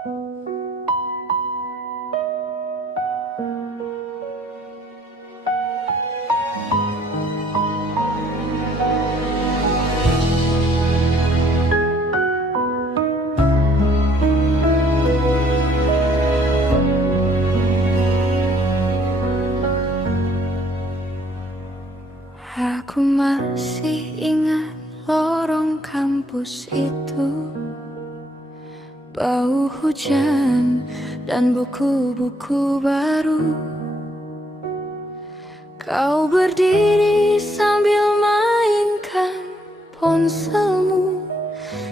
Aku masih ingat lorong kampus itu, bau hujan dan buku-buku baru. Kau berdiri sambil mainkan ponselmu,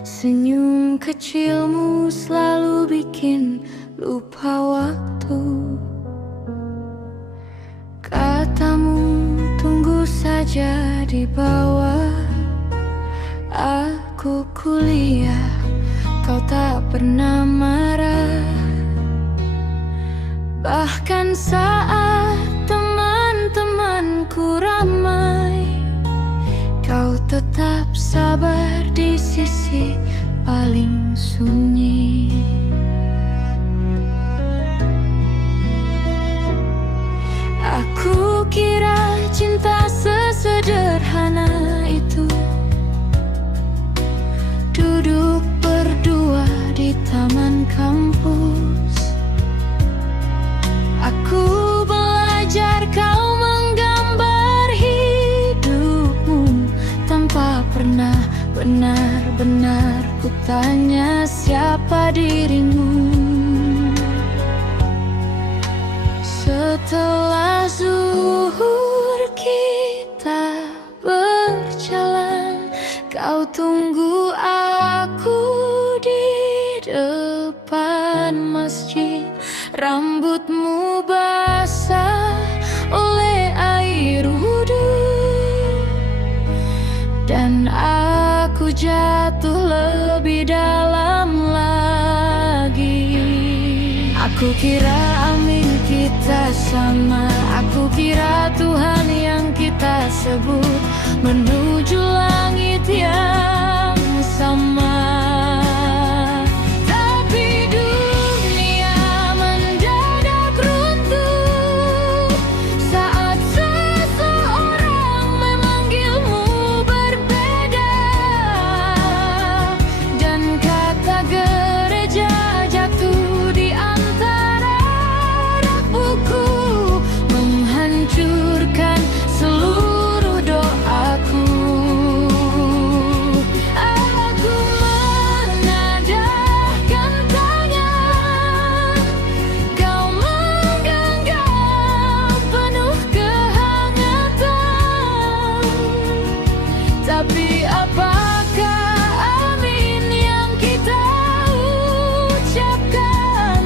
senyum kecilmu selalu bikin lupa waktu. Katamu tunggu saja di bawah, aku kuliah, kau tak pernah marah. Bahkan saat teman-temanku ramai, kau tetap sabar di sisi paling sunyi. Aku kira cinta sesederhana itu, duduk berdua di taman kampus. Aku belajar kau menggambar hidupmu tanpa pernah benar-benar kutanya siapa dirimu. Setelah zuhur kita berjalan, kau tunggu aku di depan masjid. Rambutmu basah oleh air wudhu, dan aku jatuh lebih dalam lagi. Aku kira amin kita sama, aku kira Tuhan yang kita sebut menuju langit yang sama. Tapi dunia mendadak runtuh saat seseorang memanggilmu berbeda, dan kata gereja jatuh di antara rak buku, menghancurkan seluruh doaku. Aku menadahkan tangan, kau menggenggam penuh kehangatan. Tapi apakah amin yang kita ucapkan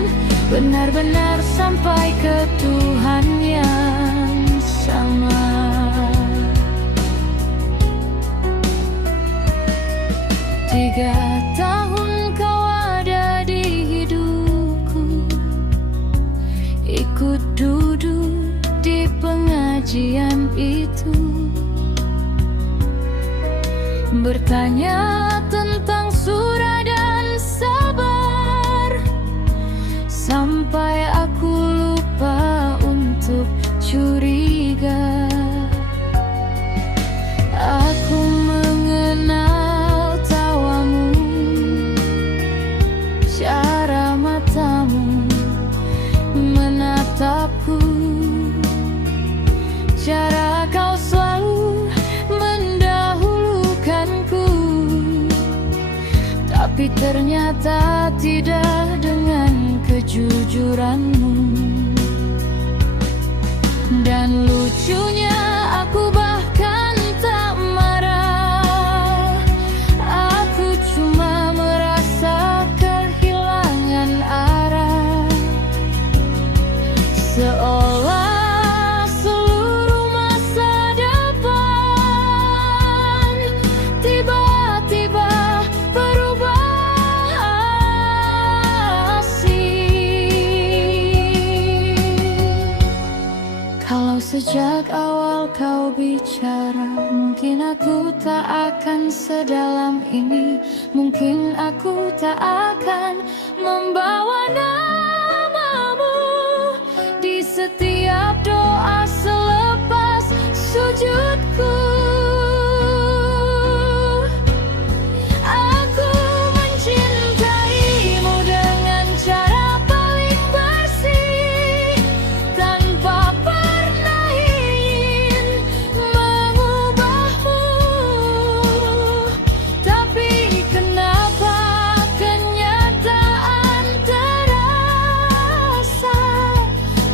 benar-benar sampai ke Tuhan yang sama? Tiga tahun kau ada di hidupku, ikut duduk di pengajian itu, bertanya tentang surah dan sabar, sampai aku lupa untuk curiga. Aku mengenal tawamu, cara matamu menatapku, cara kau selalu mendahulukanku. Tapi ternyata tidak dengan kejujuranmu. Dan lucunya aku bahkan tak marah, aku cuma merasa kehilangan arah. Seolah seluruh masa depan tiba-tiba berubah asing. Kalau sejak awal kau bicara, mungkin Mungkin aku tak akan sedalam ini, mungkin aku tak akan membawa namamu di setiap doa selepas sujudku. Aku mencintaimu dengan cara paling bersih, tanpa pernah ingin mengubahmu. Tapi kenapa kenyataan terasa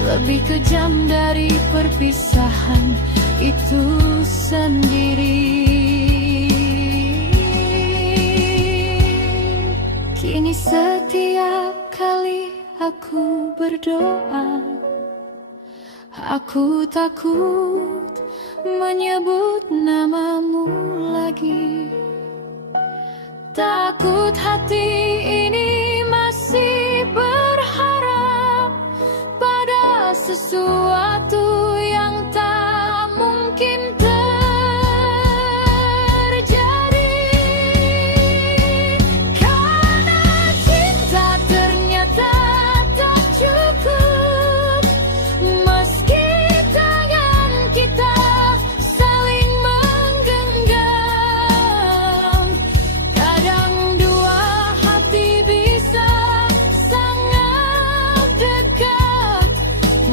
lebih kejam dari perpisahan itu sendiri. Kini setiap kali aku berdoa, aku takut menyebut namamu lagi. Takut hati ini masih berharap pada sesuatu yang tak mungkin terjadi. Karena cinta ternyata tak cukup, meski tangan kita saling menggenggam. Kadang dua hati bisa sangat dekat,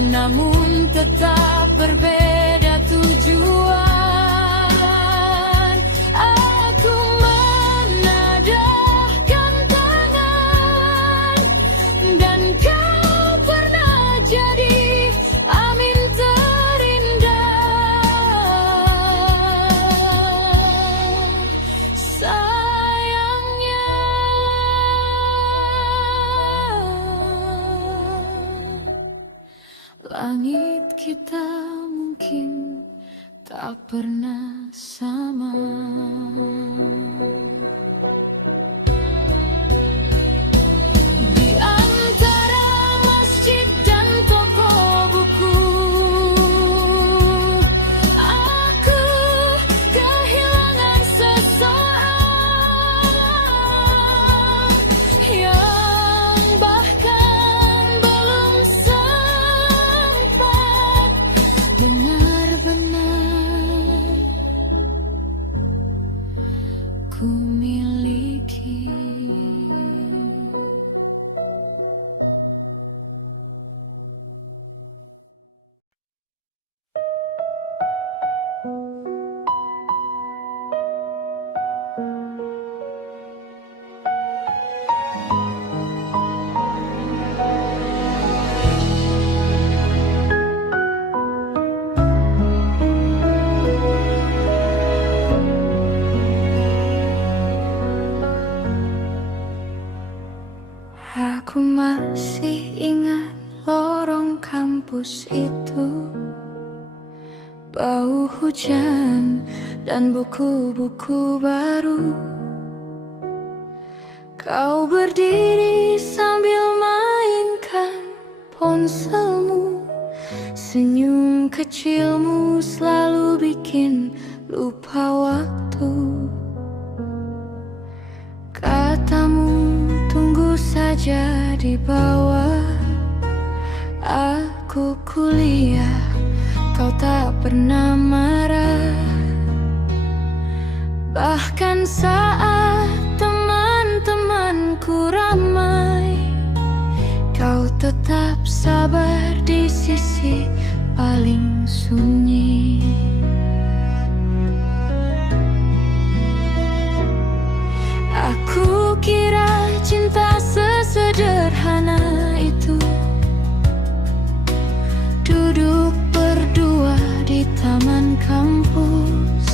namun tetap berbeda tujuan. Aku menadahkan tangan, dan kau pernah jadi amin terindah. Sayangnya langit kita mungkin tak pernah sama. Di antara masjid dan toko buku, aku kehilangan seseorang yang bahkan belum sempat benar-benar ku miliki. Aku masih ingat lorong kampus itu, bau hujan dan buku-buku baru. Kau berdiri sambil mainkan ponselmu, senyum kecilmu selalu bikin lupa waktu. Katamu tunggu saja di bawah, aku kuliah, kau tak pernah marah. Bahkan saat teman-temanku ramai, kau tetap sabar di sisi paling sunyi. Aku kira cinta sesederhana itu, duduk berdua di taman kampus.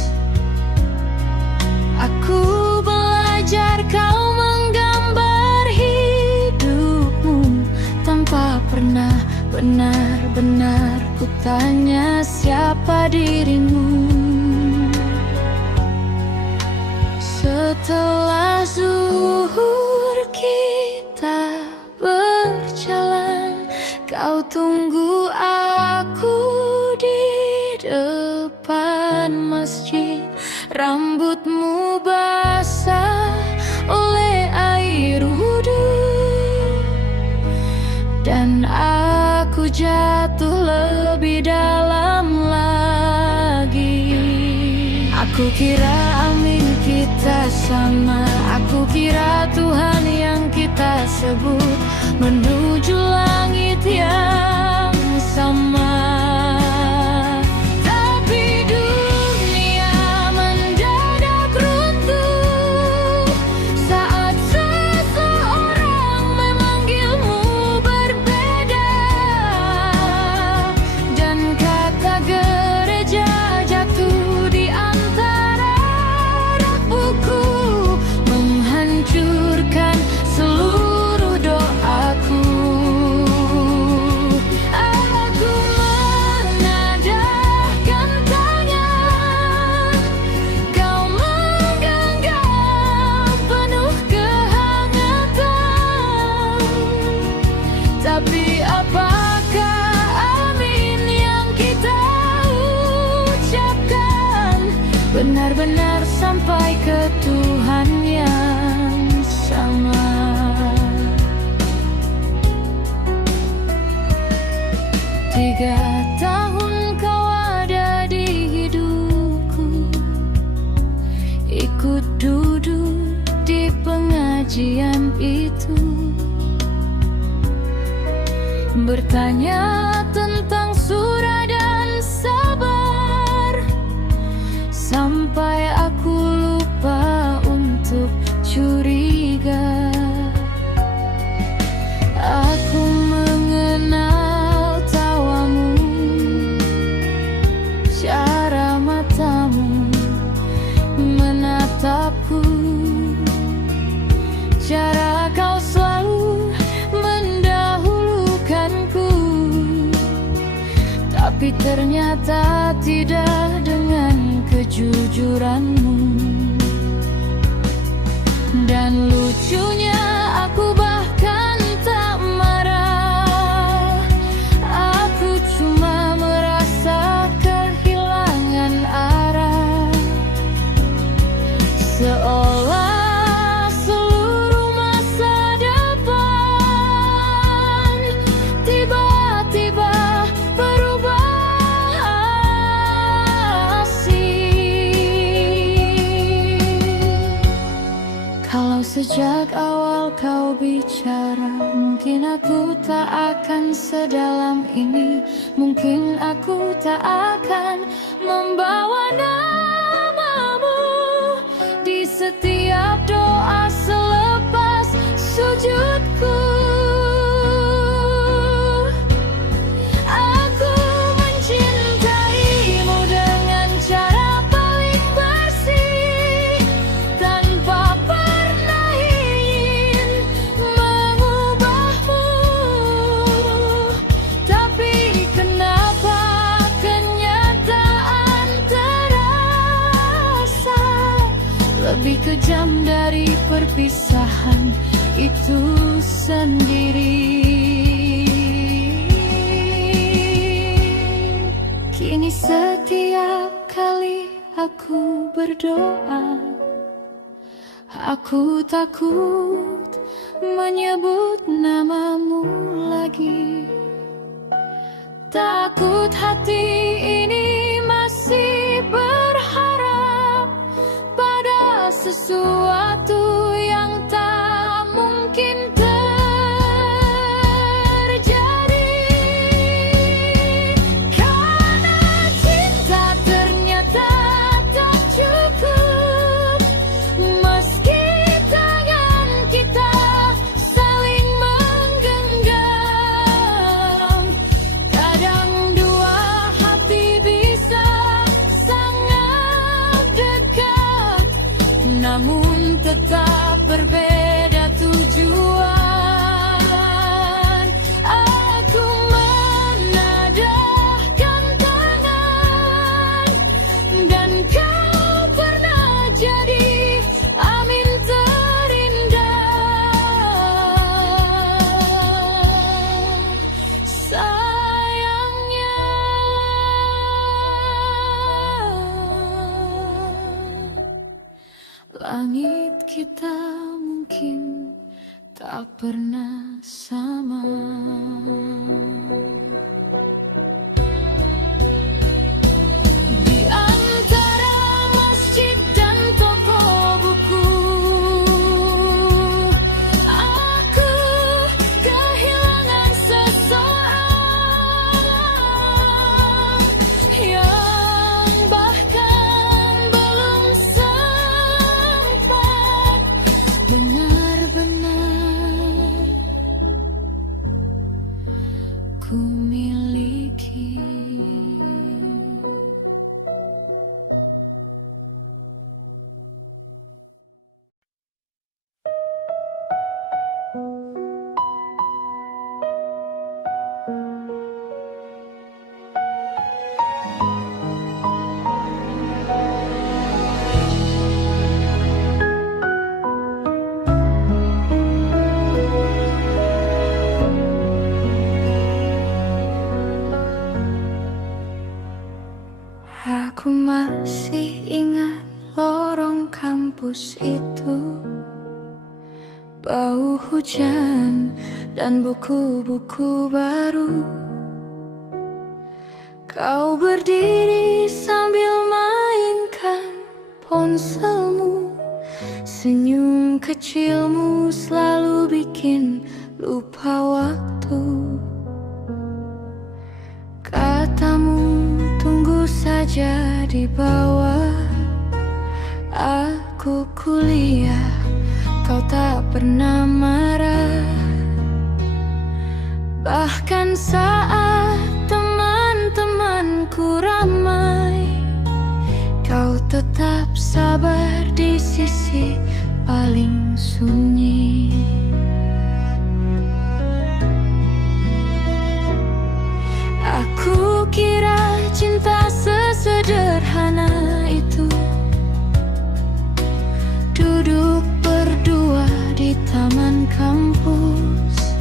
Aku belajar kau menggambar hidupmu tanpa pernah benar-benar ku tanya siapa dirimu. Setelah zuhur kita berjalan, kau tunggu aku di depan masjid. Rambutmu basah oleh air wudhu, dan aku jatuh lebih dalam lagi. Aku kira amin kita sama, aku kira Tuhan yang kita sebut menuju langit yang sama. Tapi dunia mendadak runtuh saat seseorang memanggilmu berbeda, dan kata gereja jatuh di antara rak buku, menghancurkan seluruh doaku. Aku menadahkan tangan, kau menggenggam penuh kehangatan. Tapi apakah amin yang kita ucapkan benar-benar sampai ke Tuhan yang sama? 3 tahun kau ada di hidupku, ikut duduk di pengajian itu, bertanya tentang surah dan sabar, sampai aku lupa untuk curiga. Aku mengenal tawamu, cara matamu menatapku, cara kau selalu mendahulukanku. Tapi ternyata tidak dengan kejujuranmu. Dan lucunya aku bahkan tak marah, aku cuma merasa kehilangan arah, seolah seluruh masa depan tiba-tiba berubah asing. Kalau sejak awal kau bicara, mungkin aku tak akan sedalam ini, mungkin aku tak akan membawa namamu di setiap doa selepas sujudku. Aku mencintaimu dengan cara paling bersih, tanpa pernah ingin mengubahmu. Tapi kenapa kenyataan terasa lebih kejam dari perpisahan itu sendiri? Kini setiap kali aku berdoa, aku takut menyebut namamu lagi. Takut hati ini masih berharap pada sesuatu yang tak mungkin terjadi. Karena cinta ternyata tak cukup, meski tangan kita saling menggenggam. Kadang dua hati bisa sangat dekat, namun tetap tak pernah sama. Di antara masjid dan toko buku, aku kehilangan seseorang yang bahkan belum sempat benar-benar ku miliki. Aku masih ingat lorong kampus itu, bau hujan dan buku-buku baru. Kau berdiri sambil mainkan ponselmu, senyum kecilmu selalu bikin lupa waktu. Katamu tunggu saja di bawah, aku kuliah, kau tak pernah marah. Bahkan saat teman-temanku ramai, kau tetap sabar di sisi paling sunyi. Aku kira cinta sesederhana itu, duduk berdua di taman kampus.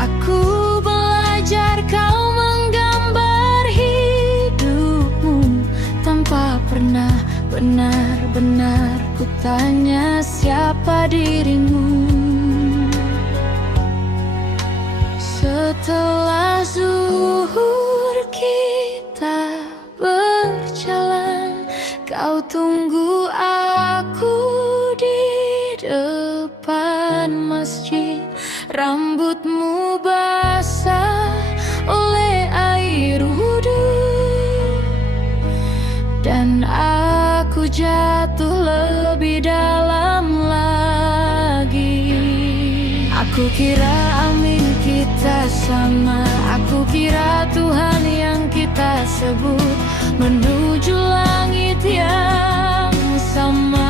Aku belajar kau menggambar hidupmu tanpa pernah benar-benar kutanya siapa dirimu. Setelah zuhur kita berjalan, kau tunggu aku di depan masjid. Rambutmu basah oleh air wudhu, dan aku jatuh lebih dalam lagi. Aku kira amin kita sama, aku kira Tuhan yang kita sebut menuju langit yang sama.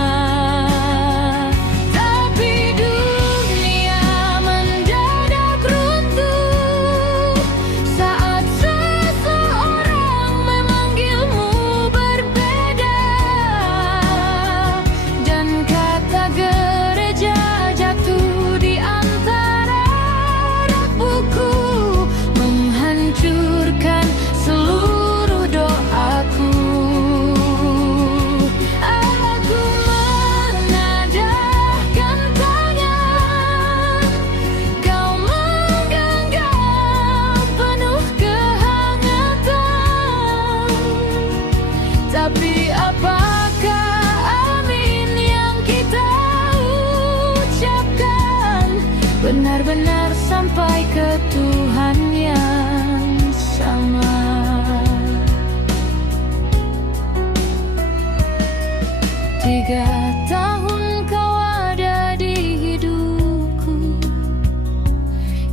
Tapi dunia mendadak runtuh saat seseorang memanggilmu berbeda, dan kata gereja jatuh di antara rak buku, menghancurkan seluruh doaku. Aku menadahkan tangan, kau menggenggam penuh kehangatan. Tapi apakah amin yang kita ucapkan benar-benar sampai ke Tuhan yang sama? 3 tahun kau ada di hidupku,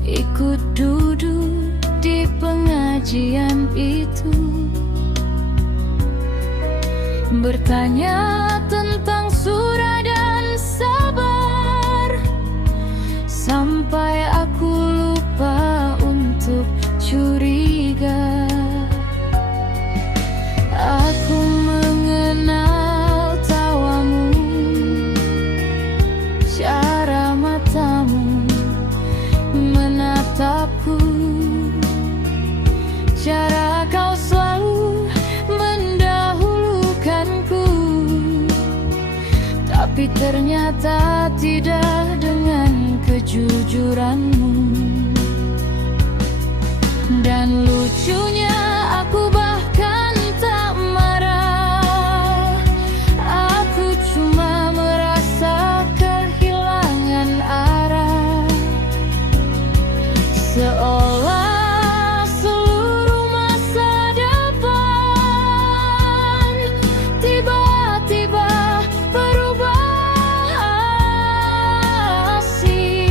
ikut duduk di pengajian itu, bertanya tentang surah dan sabar, sampai aku lupa untuk curiga. Aku mengenal tawamu, cara matamu menatapku, cara kau selalu mendahulukanku. Tapi ternyata tidak dengan kejujuranmu. Dan lucunya aku bahkan tak marah. Aku cuma merasa kehilangan arah, seolah seluruh masa depan tiba-tiba berubah asing.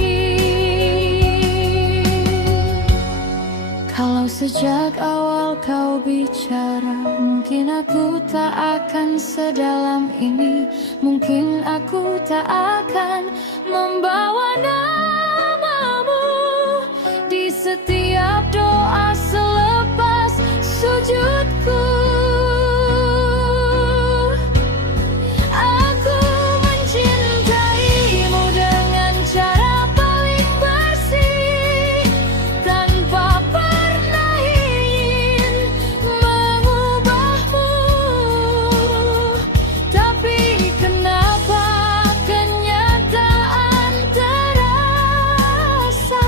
Kalau sejak awal kau bicara, mungkin aku tak akan sedalam ini. Mungkin aku tak akan membawa namamu di setiap doa selepas sujudku. Aku mencintaimu dengan cara paling bersih, tanpa pernah ingin mengubahmu. Tapi kenapa kenyataan terasa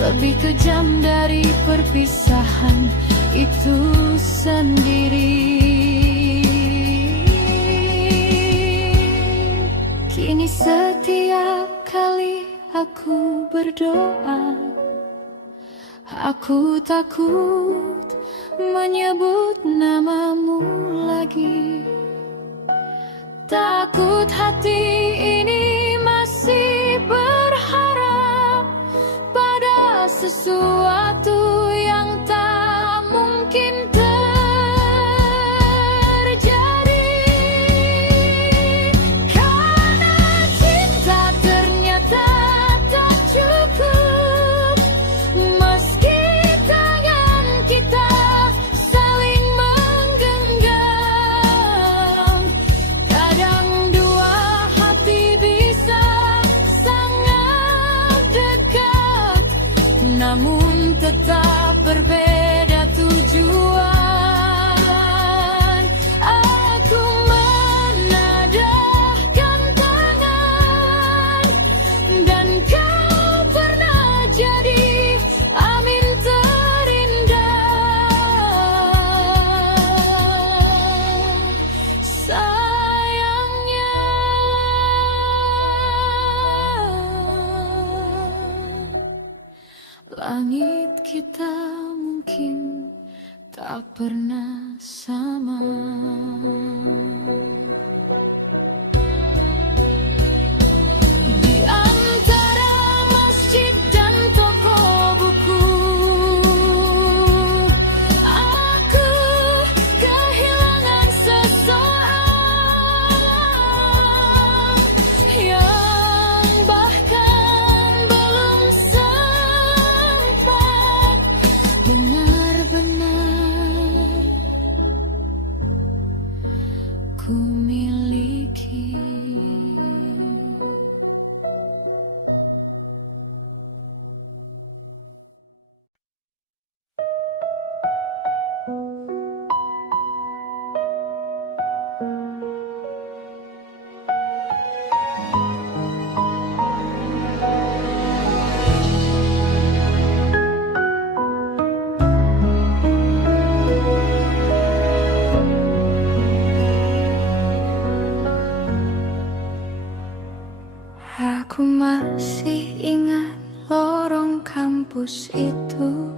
lebih kejam dari perpisahan itu sendiri. Kini setiap kali aku berdoa, aku takut menyebut namamu lagi. Takut hati ini masih berharap pada sesuatu yang tak mungkin terjadi. Karena cinta ternyata tak cukup, meski tangan kita saling menggenggam. Kadang dua hati bisa sangat dekat, namun tetap berbeda tujuan. Aku menadahkan tangan, dan kau pernah jadi amin terindah. Sayangnya langit kita mungkin tak pernah sama. Di antara masjid dan toko buku, aku kehilangan seseorang yang bahkan belum sempat benar-benar ku miliki. Aku masih ingat lorong kampus itu,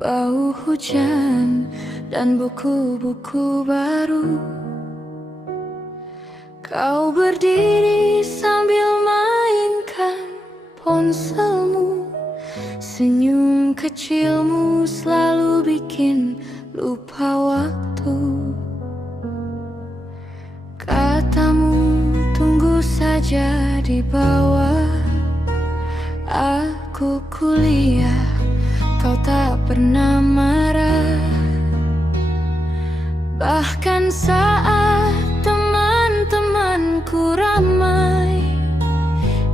bau hujan dan buku-buku baru. Kau berdiri sambil mainkan ponselmu, senyum kecilmu selalu bikin lupa waktu. Katamu tunggu saja di bawah, aku kuliah, kau tak pernah marah. Bahkan saat teman-temanku ramai,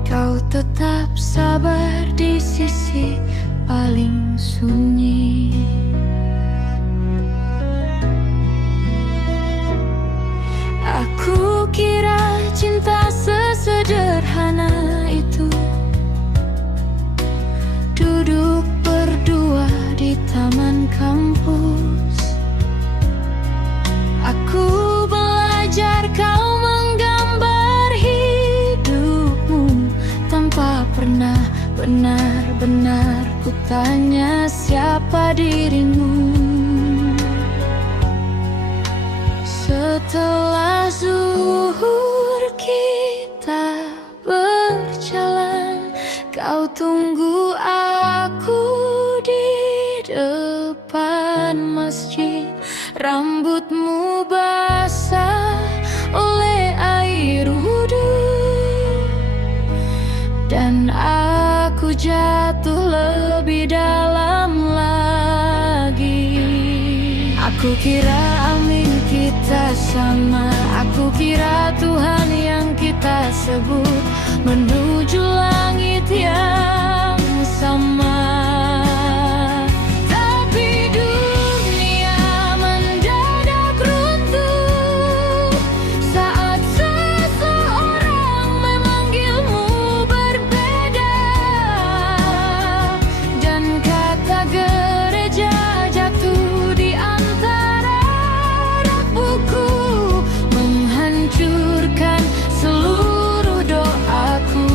kau tetap sabar di sisi paling sunyi. Aku kira cinta sesederhana itu, benar ku tanya siapa dirimu. Setelah zuhur kita berjalan, kau tunggu aku di depan masjid. Rambutmu basah oleh air wudhu, dan aku jatuh lebih dalam lagi. Aku kira amin kita sama, aku kira Tuhan yang kita sebut menuju langit yang sama. Tapi dunia mendadak runtuh saat seseorang memanggilmu berbeda, dan kata gereja jatuh di antara rak buku, menghancurkan seluruh doaku.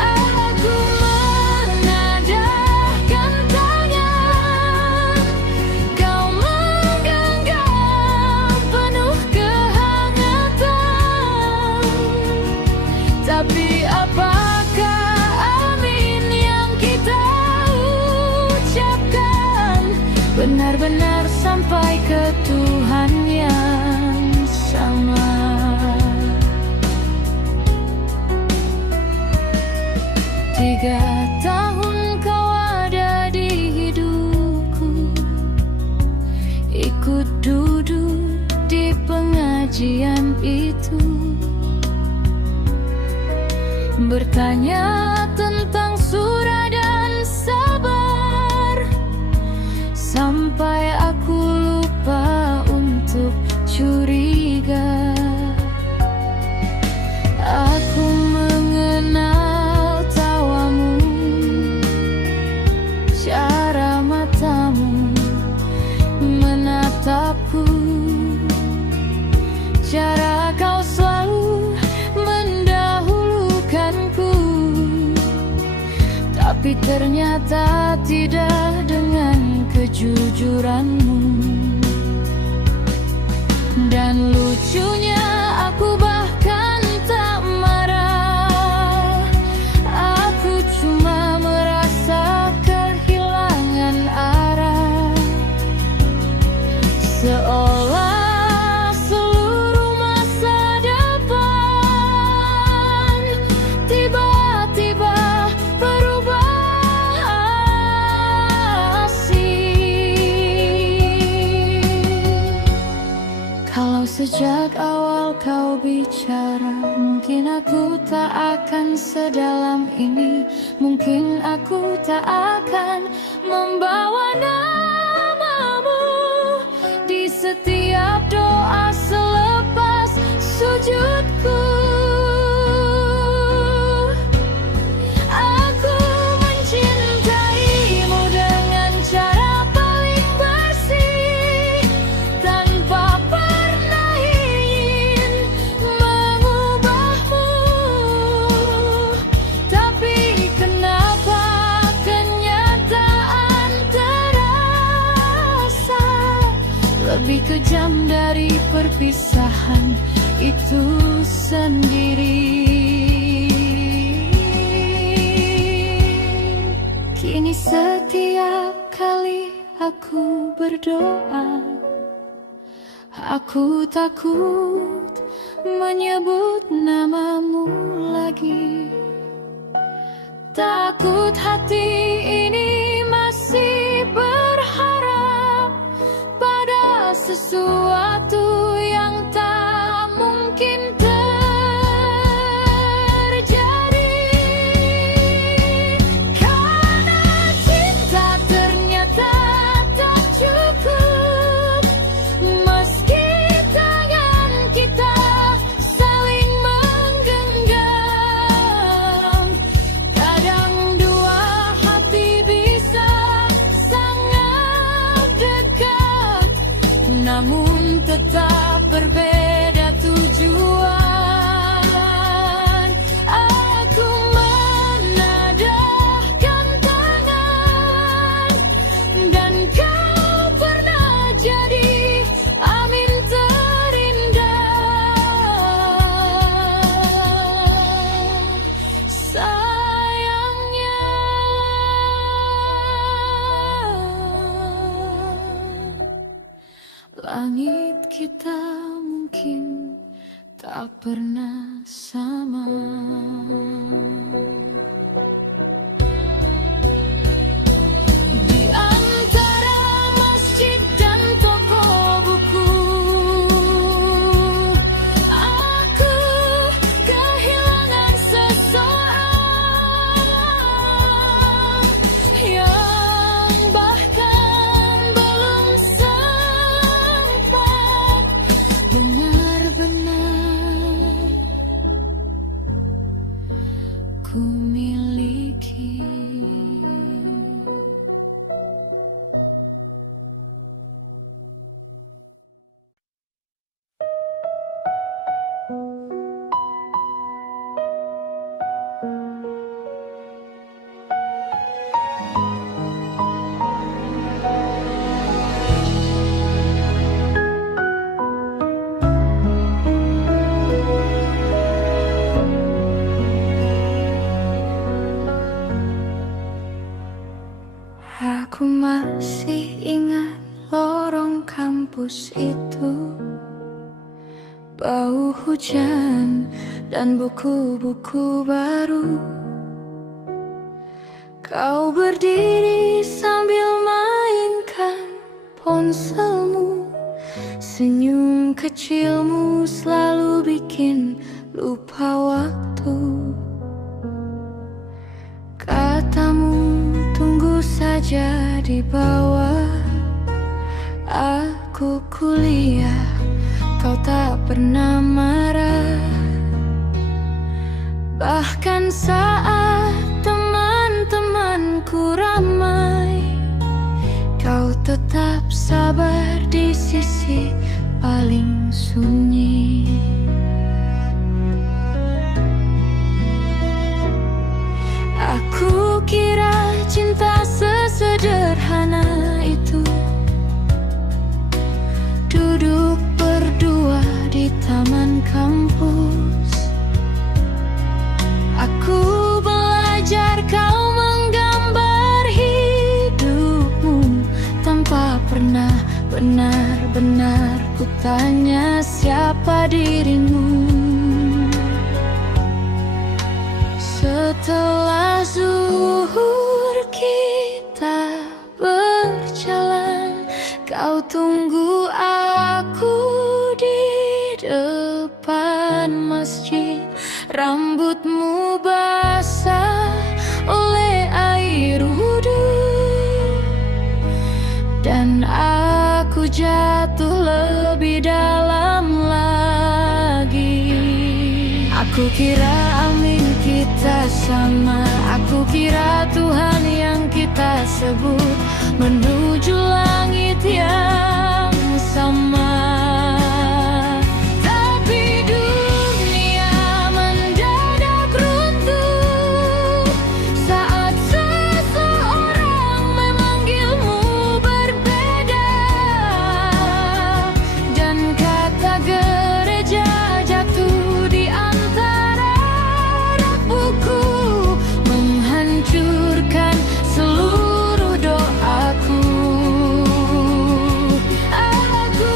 Aku menadahkan tangan, kau menggenggam penuh kehangatan. Tapi apakah amin yang kita ucapkan benar-benar sampai ke Tuhan yang sama? 3 tahun kau ada di hidupku, ikut duduk di pengajian itu, bertanya tentang surah dan sabar, sampai aku lupa untuk curiga. Aku mengenal tawamu, cara matamu menatapku, cara kau selalu mendahulukanku. Tapi ternyata tidak dengan kejujuranmu. Dan lucunya aku bahkan tak marah, aku cuma merasa kehilangan arah, seolah seluruh masa depan tiba-tiba berubah asing. Kalau sejak awal kau bicara, mungkin aku tak akan sedalam ini, mungkin aku tak akan membawa namamu di setiap doa selepas sujudku. Aku mencintaimu dengan cara paling bersih, tanpa pernah ingin mengubahmu. Tapi kenapa kenyataan terasa lebih kejam dari perpisahan itu sendiri. Kini setiap kali aku berdoa, aku takut menyebut namamu lagi. Takut hati ini masih berharap pada sesuatu yang tak mungkin terjadi. Karena cinta ternyata tak cukup, meski tangan kita saling menggenggam. Kadang dua pernah sama. Di antara masjid dan toko buku, aku kehilangan seseorang yang bahkan belum sempat benar-benar ku miliki. Aku masih ingat lorong kampus itu, bau hujan dan buku-buku baru. Kau berdiri sambil mainkan ponselmu, senyum kecilmu selalu bikin lupa waktu. Katamu tunggu saja di bawah, aku kuliah, kau tak pernah marah. Bahkan saat teman-temanku ramai, kau tetap sabar di sisi paling sunyi. Aku kira cinta sesederhana itu, duduk berdua di taman kampus. Aku belajar kau menggambar hidupmu tanpa pernah benar-benar kutanya siapa dirimu. Setelah zuhur kita berjalan, kau tunggu aku di depan masjid. Rambutmu basah oleh air wudhu, dan aku jatuh lebih dalam lagi. Aku kira amin kita sama, aku kira Tuhan yang kita sebut menuju langit yang sama. Tapi dunia mendadak runtuh saat seseorang memanggilmu berbeda, dan kata gereja jatuh di antara rak buku, menghancurkan seluruh doaku. Aku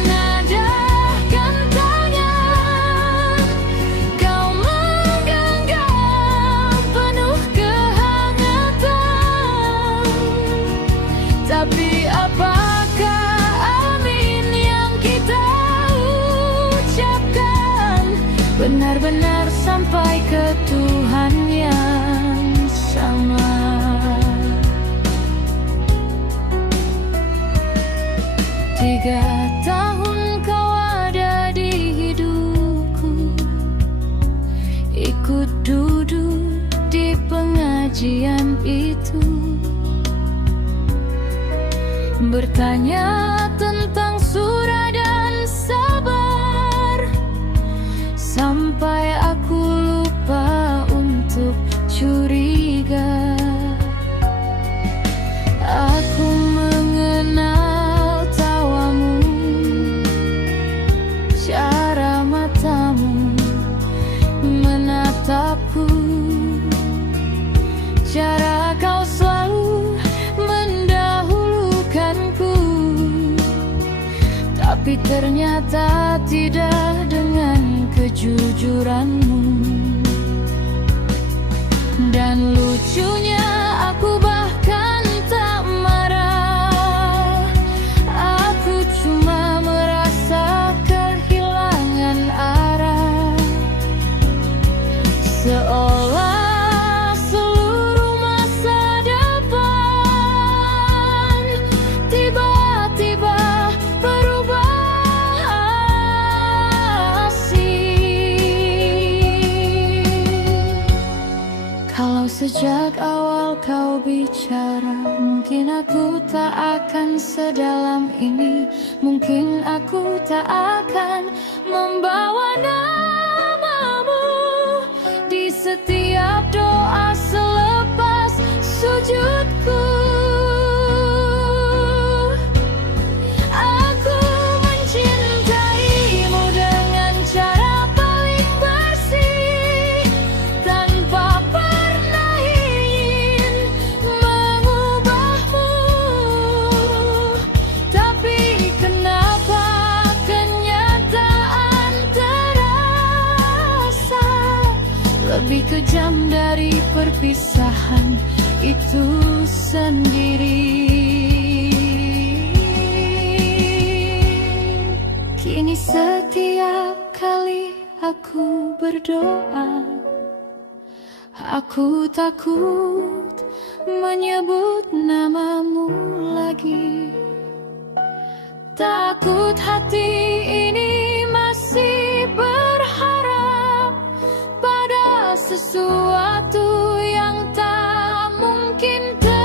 menadahkan tangan, kau menggenggam penuh kehangatan. Tapi apakah amin yang kita ucapkan benar-benar sampai ke Tuhan yang sama? Tiga tahun kau ada di hidupku, ikut duduk di pengajian itu, bertanya tentang surah dan sabar, sampai aku lupa untuk curiga. Aku mengenal tawamu, cara matamu menatapku, cara kau selalu mendahulukanku. Tapi ternyata tidak dengan kejujuranmu. Dan lucunya aku bahkan tak marah. Aku cuma merasa kehilangan arah, seolah seluruh masa depan tiba-tiba berubah asing. Kalau sejak awal kau bicara, mungkin aku tak akan sedalam ini. Mungkin aku tak akan membawa namamu di setiap doa selepas sujudku. Aku mencintaimu dengan cara paling bersih, tanpa pernah ingin mengubahmu. Tapi kenapa kenyataan terasa lebih kejam dari perpisahan itu sendiri. Kini setiap kali aku berdoa, aku takut menyebut namamu lagi. Takut hati ini masih berharap pada sesuatu yang tak mungkin terjadi.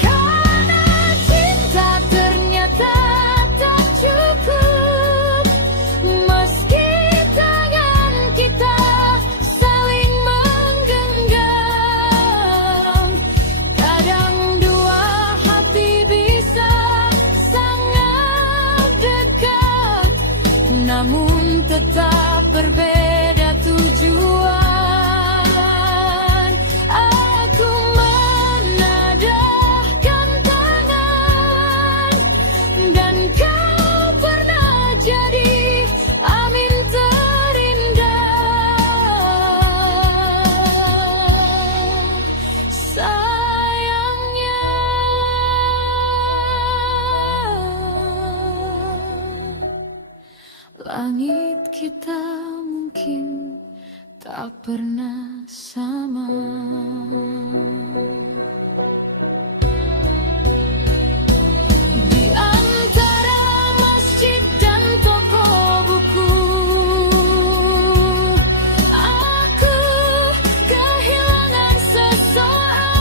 Karena cinta ternyata tak cukup, meski tangan kita saling menggenggam. Kadang dua hati bisa sangat dekat, namun tetap berbeda tujuan. Aku menadahkan tangan, dan kau pernah jadi amin terindah. Sayangnya langit kita mungkin tak pernah sama. Di antara masjid dan toko buku, aku kehilangan seseorang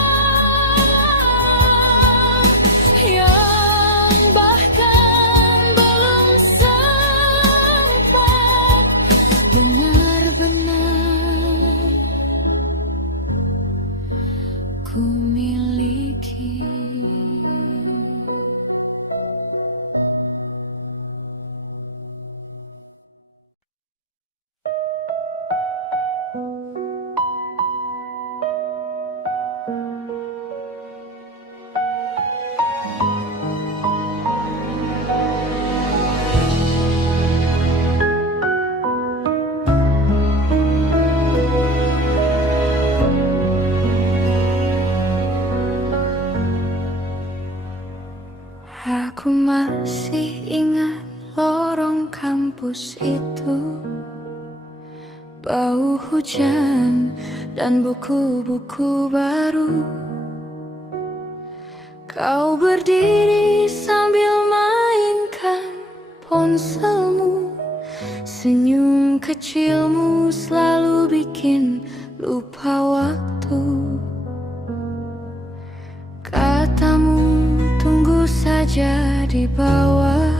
yang bahkan belum sempat benar-benar ku miliki. Aku masih ingat lorong kampus itu, bau hujan dan buku-buku baru. Kau berdiri sambil mainkan ponselmu, senyum kecilmu selalu bikin lupa waktu. Katamu tunggu saja di bawah,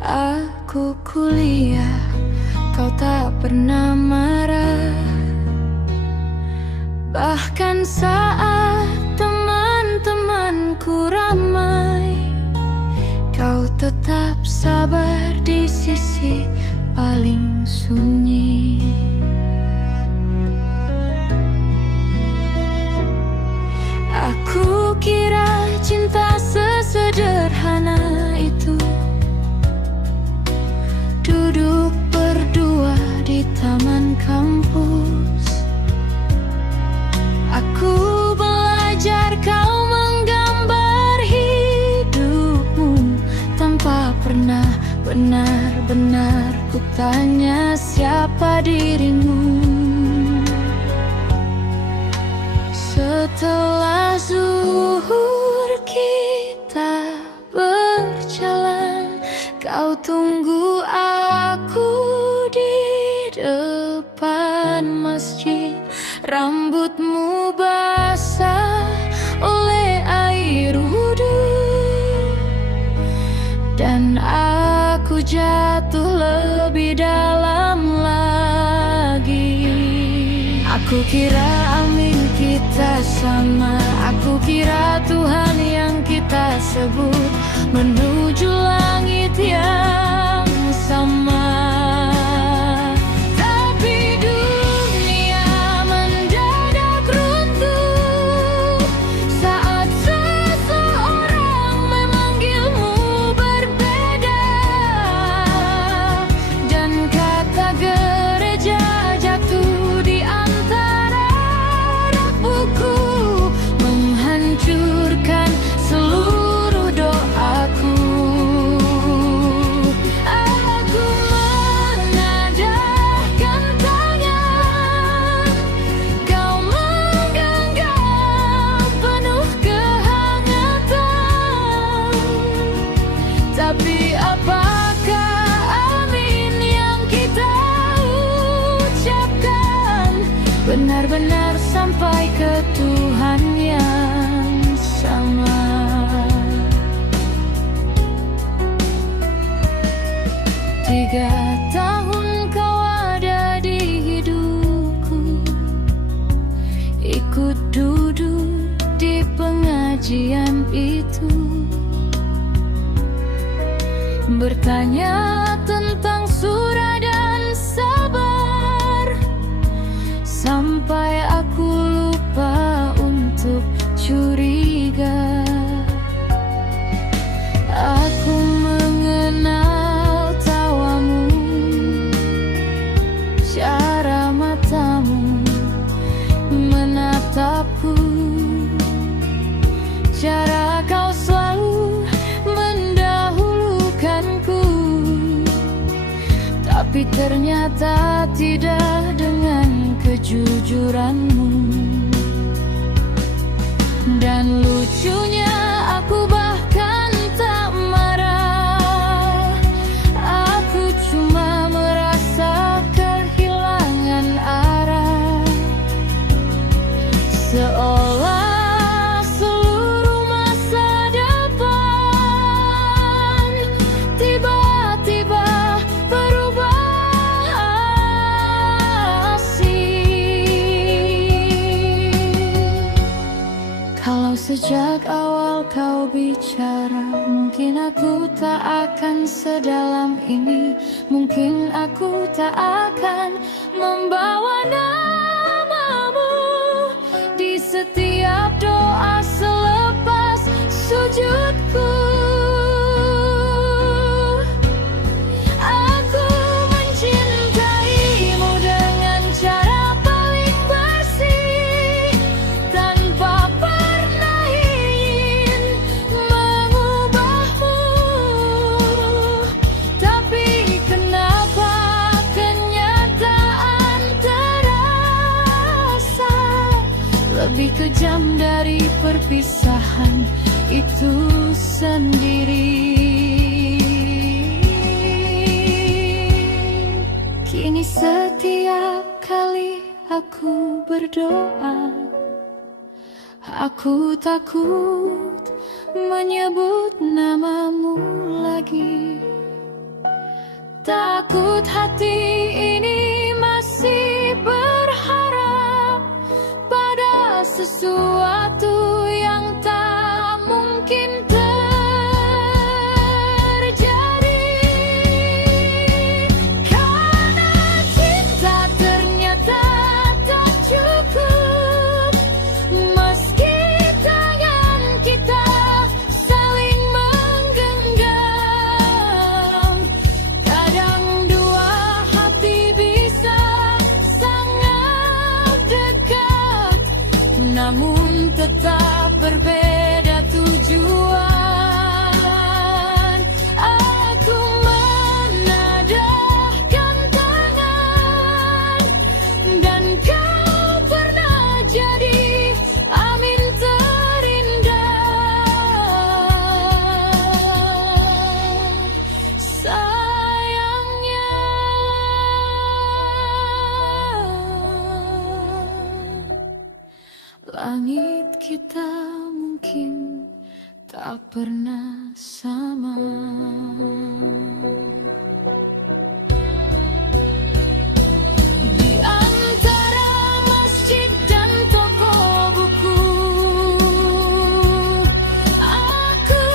aku kuliah, kau tak pernah marah. Bahkan saat teman-temanku ramai, kau tetap sabar di sisi paling sunyi. Aku kira cinta sesederhana itu, kampus. Aku belajar kau menggambar hidupmu tanpa pernah benar-benar kutanya siapa dirimu. Setelah zuhur kita berjalan, kau tunggu aku di depan masjid. Rambutmu basah oleh air wudhu, dan aku jatuh lebih dalam lagi. Aku kira amin kita sama, aku kira Tuhan yang kita sebut menuju langit yang sama. Tapi dunia mendadak runtuh saat seseorang memanggilmu berbeda, dan kata gereja jatuh di antara rak buku, menghancurkan seluruh doaku. Aku menadahkan tangan, kau menggenggam penuh kehangatan. Tapi apakah amin yang kita ucapkan benar-benar sampai ke Tuhan yang sama? 3 tahun kau ada di hidupku, ikut duduk di pengajian itu, bertanya tentang surah dan sabar, sampai aku lupa untuk curiga. Aku mengenal tawamu, cara matamu menatapku, cara kau selalu mendahulukanku. Tapi ternyata tidak dengan kejujuranmu. Dan lucunya aku bahkan tak marah, aku cuma merasa kehilangan arah, seolah seluruh masa depan tiba-tiba berubah asing. Kalau sejak awal kau bicara, mungkin aku tak akan sedalam ini, mungkin aku tak akan membawa namamu di setiap doa selepas sujudku. Aku mencintaimu dengan cara paling bersih, tanpa pernah ingin mengubahmu. Tapi kenapa kenyataan terasa lebih kejam dari perpisahan itu sendiri. Kini setiap kali aku berdoa, aku takut menyebut namamu lagi. Takut hati ini masih berharap pada sesuatu yang tak mungkin terjadi. Karena cinta ternyata tak cukup, meski tangan kita saling menggenggam. Kadang dua hati bisa tetap berbeda tujuan. Aku menadahkan tangan, dan kau pernah jadi amin terindah. Sayangnya langit kita mungkin tak pernah sama. Di antara masjid dan toko buku, aku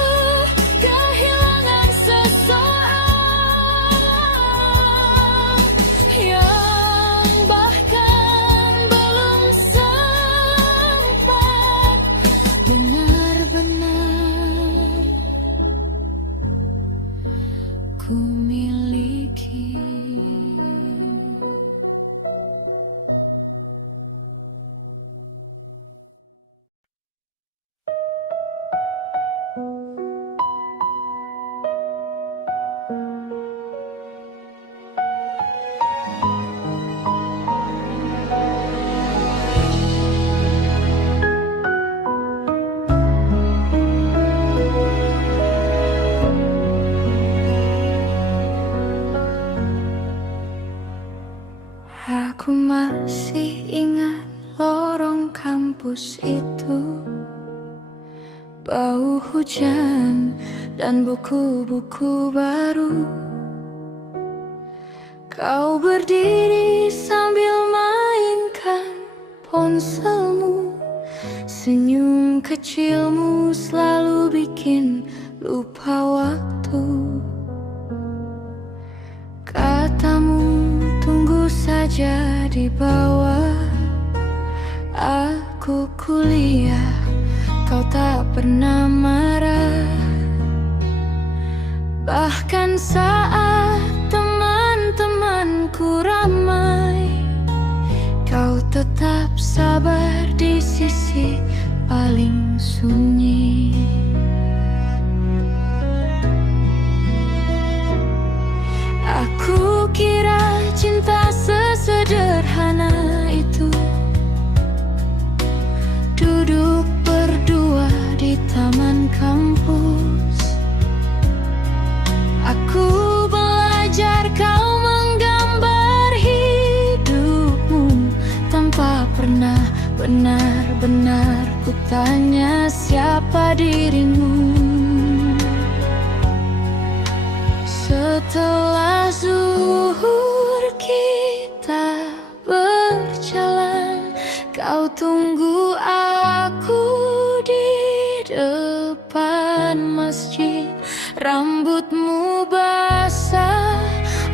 kehilangan seseorang yang bahkan belum sempat benar-benar ku miliki. Aku masih ingat lorong kampus itu, bau hujan dan buku-buku baru. Kau berdiri sambil mainkan ponselmu, senyum kecilmu selalu bikin lupa waktu. Katamu tunggu saja di bawah, aku kuliah, kau tak pernah marah. Bahkan saat teman-temanku ramai, kau tetap sabar di sisi paling sunyi. Aku kira cinta sesederhana itu, duduk berdua di taman kampus. Aku belajar kau menggambar hidupmu tanpa pernah benar-benar kutanya siapa dirimu. Setelah zuhur kita berjalan, kau tunggu aku di depan masjid. Rambutmu basah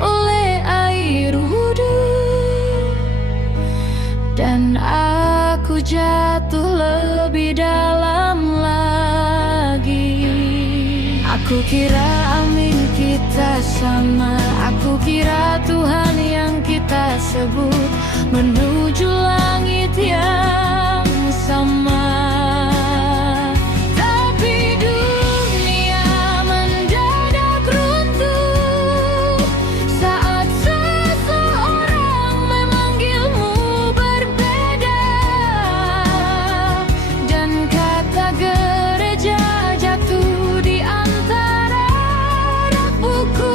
oleh air wudhu, dan aku jatuh lebih dalam lagi. Aku kira amin kita sama, aku kira Tuhan yang kita sebut menuju langit yang sama. Tapi dunia mendadak runtuh saat seseorang memanggilmu berbeda, dan kata gereja jatuh di antara rak buku,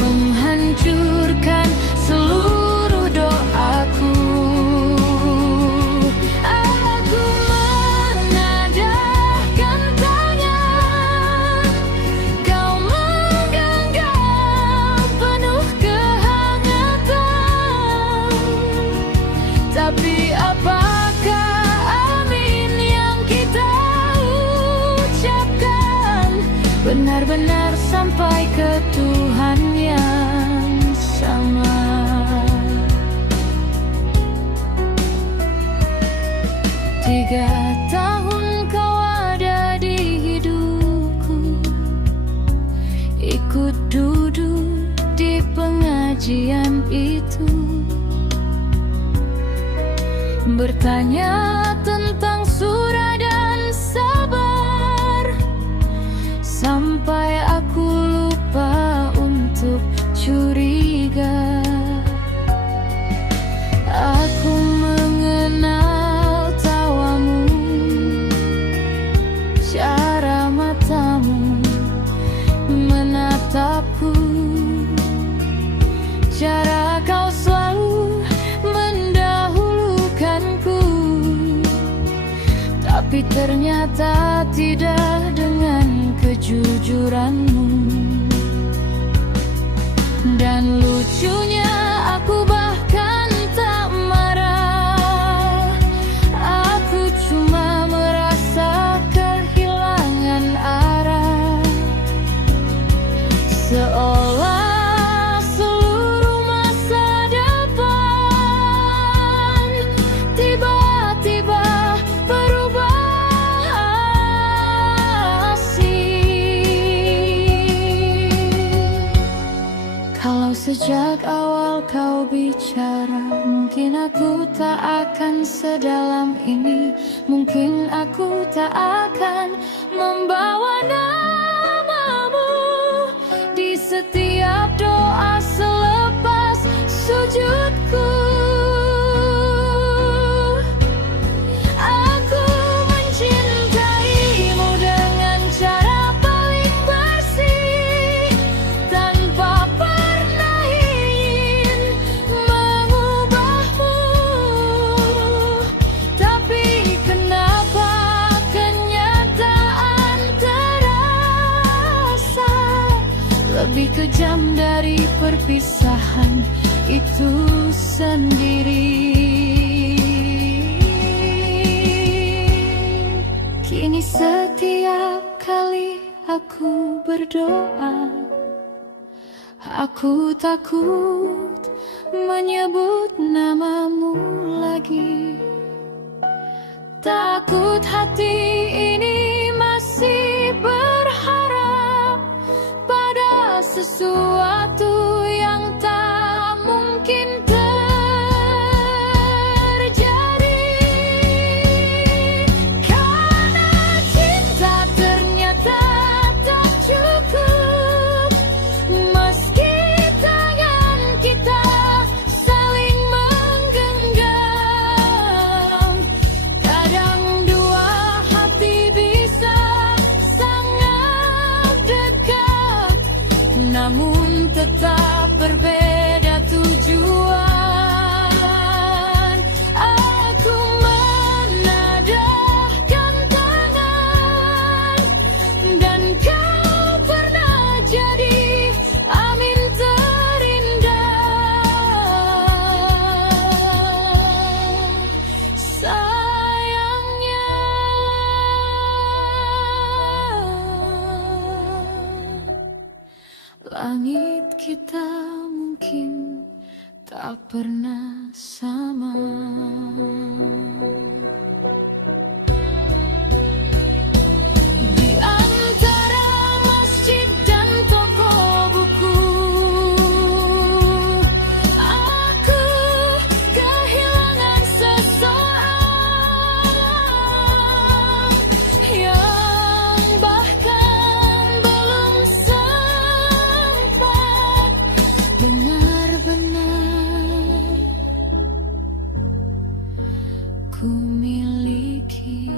menghancurkan seluruh doaku. Aku menadahkan tangan, kau menggenggam penuh kehangatan. Tapi apakah amin yang kita ucapkan benar-benar sampai ke Tuhan yang sama? 3 tahun kau ada di hidupku, ikut duduk di pengajian itu, bertanya tentang surat curiga. Aku mengenal tawamu, cara matamu menatapku, cara kau selalu mendahulukanku. Tapi ternyata tidak dengan kejujuranmu. Dan lucunya aku bahkan tak marah. Aku cuma merasa kehilangan arah, seolah seluruh masa depan tiba-tiba berubah asing. Kalau sejak awal kau bicara, mungkin aku tak akan sedalam ini. Mungkin aku tak akan membawa namamu di setiap doa selepas sujudku. Aku mencintaimu dengan cara paling bersih, tanpa pernah ingin mengubahmu. Tapi kenapa kenyataan terasa lebih kejam dari perpisahan itu sendiri. Kini setiap kali aku berdoa, aku takut menyebut namamu lagi. Takut hati ini masih berharap pada sesuatu yang tak mungkin terjadi. Karena cinta ternyata tak cukup, meski tangan kita saling menggenggam. Kadang dua hati bisa sangat dekat, namun tetap berbeda tujuan. Aku menadahkan tangan, dan kau pernah jadi amin terindah. Sayangnya langit kita mungkin tak pernah sama. Di antara masjid dan toko buku, aku kehilangan seseorang yang bahkan belum sempat benar-benar ku miliki.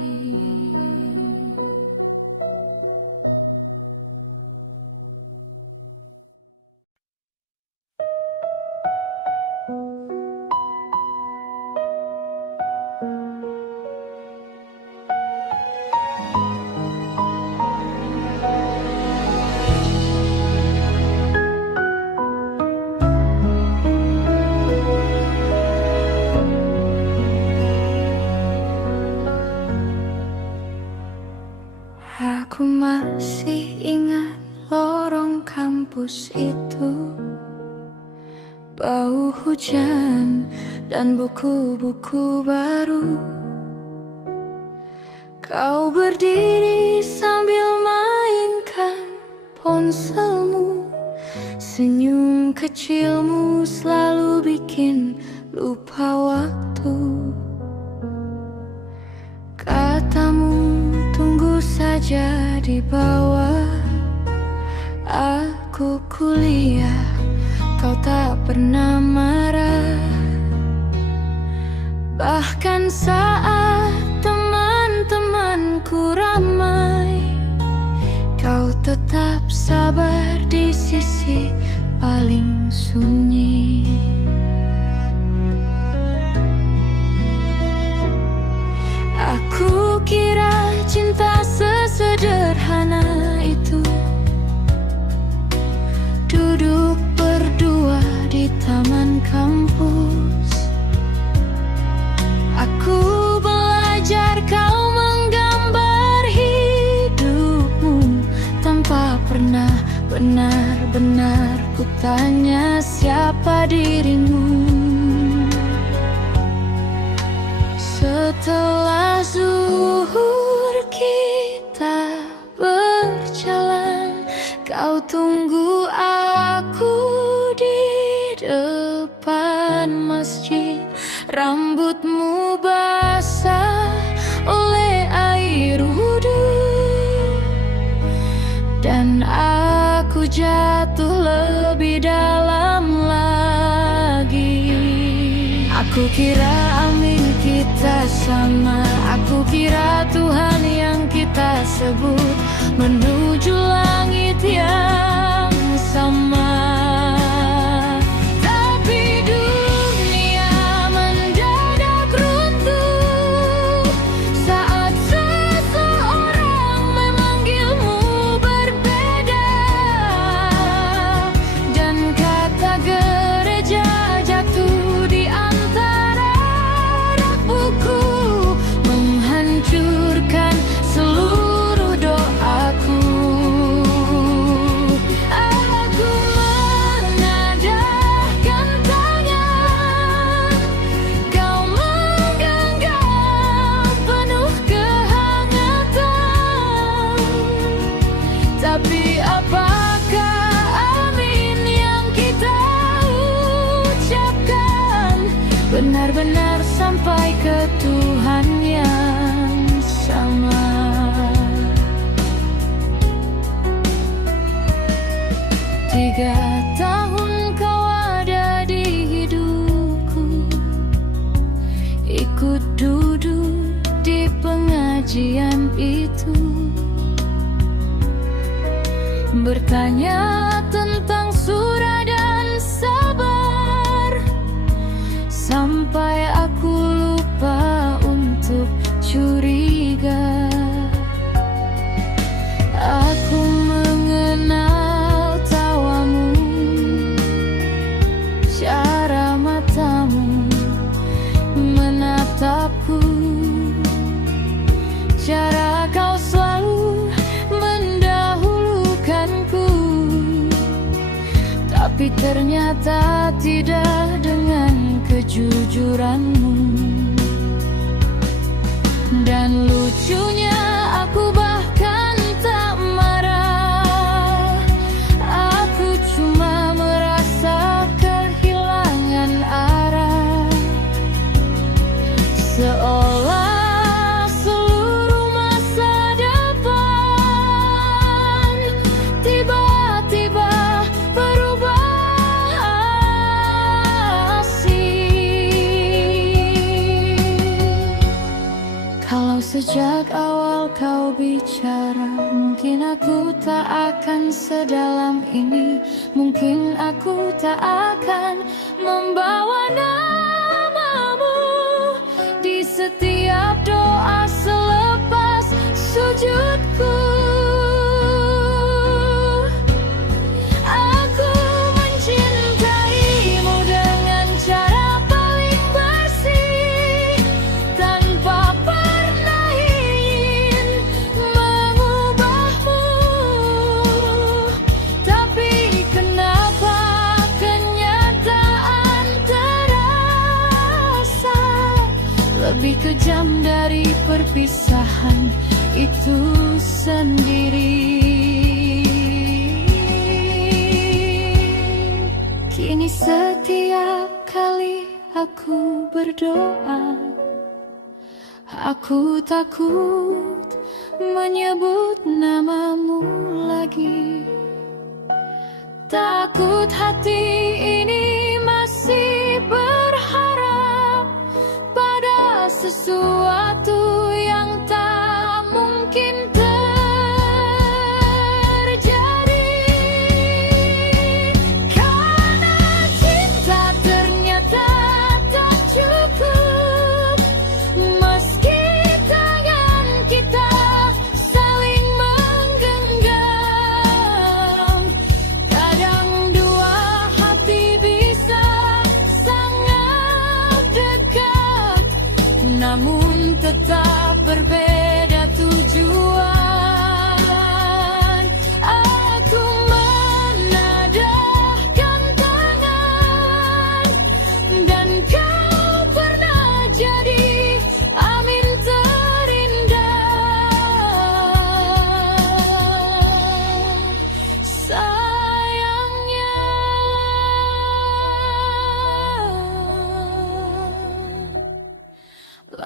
Aku masih ingat lorong kampus itu, bau hujan dan buku-buku baru. Kau berdiri sambil mainkan ponselmu, senyum kecilmu selalu bikin lupa waktu. Katamu tunggu saja di bawah, aku kuliah kau tak pernah marah. Bahkan saat teman-temanku ramai, kau tetap sabar di sisi paling sunyi. Aku kira cinta sesederhana itu, duduk berdua di taman kampus. Aku belajar kau menggambar hidupmu tanpa pernah benar-benar kutanya siapa dirimu. Setelah zuhur kita berjalan, kau tunggu aku di depan masjid. Rambutmu basah oleh air wudhu, dan aku jatuh lebih dalam lagi. Aku kira amin kita sama, aku kira Tuhan yang kita sebut menuju langit yang sama. Tapi dunia mendadak runtuh saat seseorang memanggilmu berbeda, dan kata gereja jatuh di antara rak buku, menghancurkan seluruh doaku. Aku menadahkan tangan, kau menggenggam penuh kehangatan. Tapi apakah amin yang kita ucapkan benar-benar sampai ke Tuhan yang sama? 3 tahun kau ada di hidupku, ikut duduk di pengajian itu, bertanya tentang surah dan sabar, sampai aku lupa untuk curiga. Aku mengenal tawamu, cara matamu menatapku, cara kau selalu mendahulukanku. Tapi ternyata tidak dengan kejujuranmu. Dan lucunya aku bahkan tak marah, aku cuma merasa kehilangan arah, seolah seluruh masa depan tiba-tiba berubah asing. Kalau sejak awal kau bicara, mungkin aku tak akan sedalam ini, mungkin aku tak akan membawa namamu di setiap doa selepas sujudku. Aku mencintaimu dengan cara paling bersih, tanpa pernah ingin mengubahmu. Tapi kenapa kenyataan terasa lebih kejam dari perpisahan itu sendiri. Kini setiap kali aku berdoa, aku takut menyebut namamu lagi. Takut hati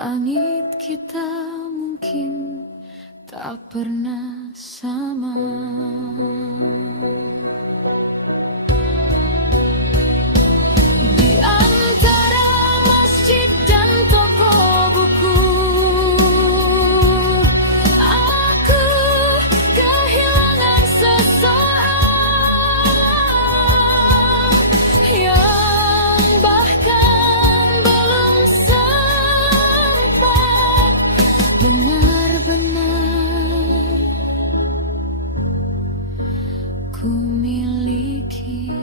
Langit kita mungkin tak pernah sama. Di antara masjid dan toko buku, aku kehilangan seseorang yang bahkan belum sempat benar-benar ku miliki.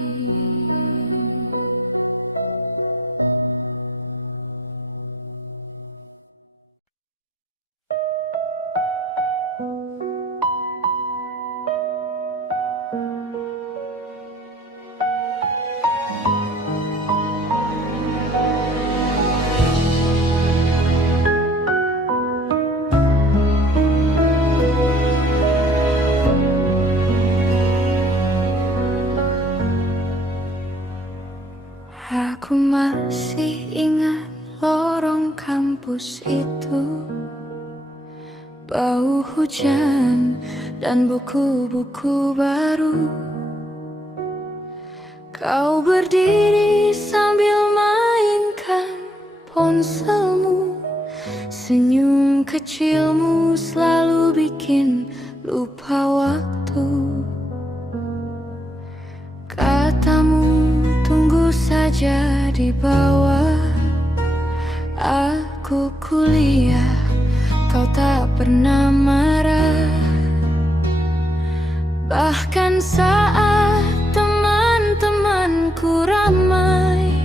Aku masih ingat lorong kampus itu, bau hujan dan buku-buku baru. Kau berdiri sambil mainkan ponselmu, senyum kecilmu selalu bikin lupa waktu. Katamu tunggu saja di bawah, aku kuliah, kau tak pernah marah. Bahkan saat teman-temanku ramai,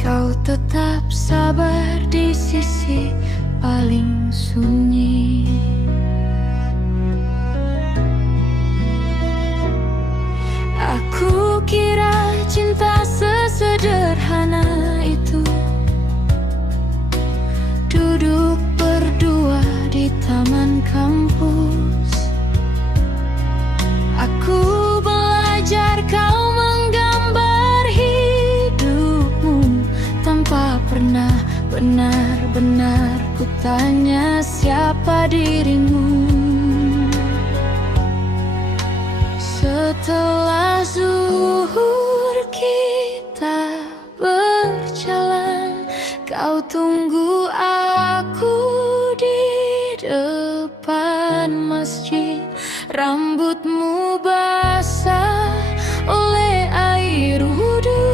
kau tetap sabar di sisi paling sunyi. Aku kira cinta sesederhana itu, duduk berdua di taman kampus. Aku belajar kau menggambar hidupmu tanpa pernah benar-benar kutanya siapa dirimu. Setelah zuhur kita berjalan, kau tunggu aku di depan masjid. Rambutmu basah oleh air wudhu,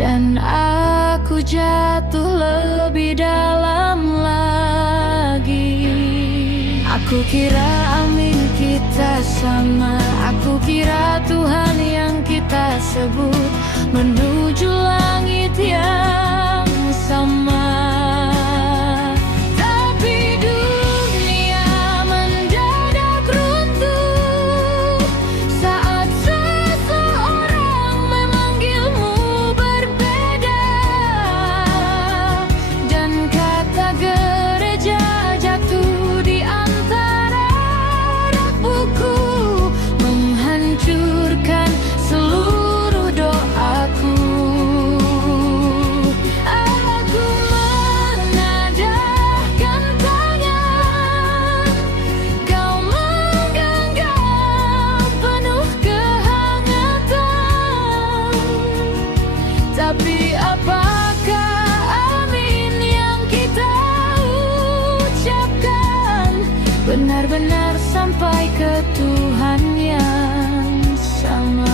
dan aku jatuh lebih dalam lagi. Aku kira amin kita sama, aku kira Tuhan yang kita sebut menuju langit yang sama. Tapi dunia mendadak runtuh saat seseorang memanggilmu berbeda, dan kata gereja jatuh di antara rak buku, menghancurkan seluruh doaku. Aku menadahkan tangan, kau menggenggam penuh kehangatan. Tapi apakah amin yang kita ucapkan benar-benar sampai ke Tuhan yang sama?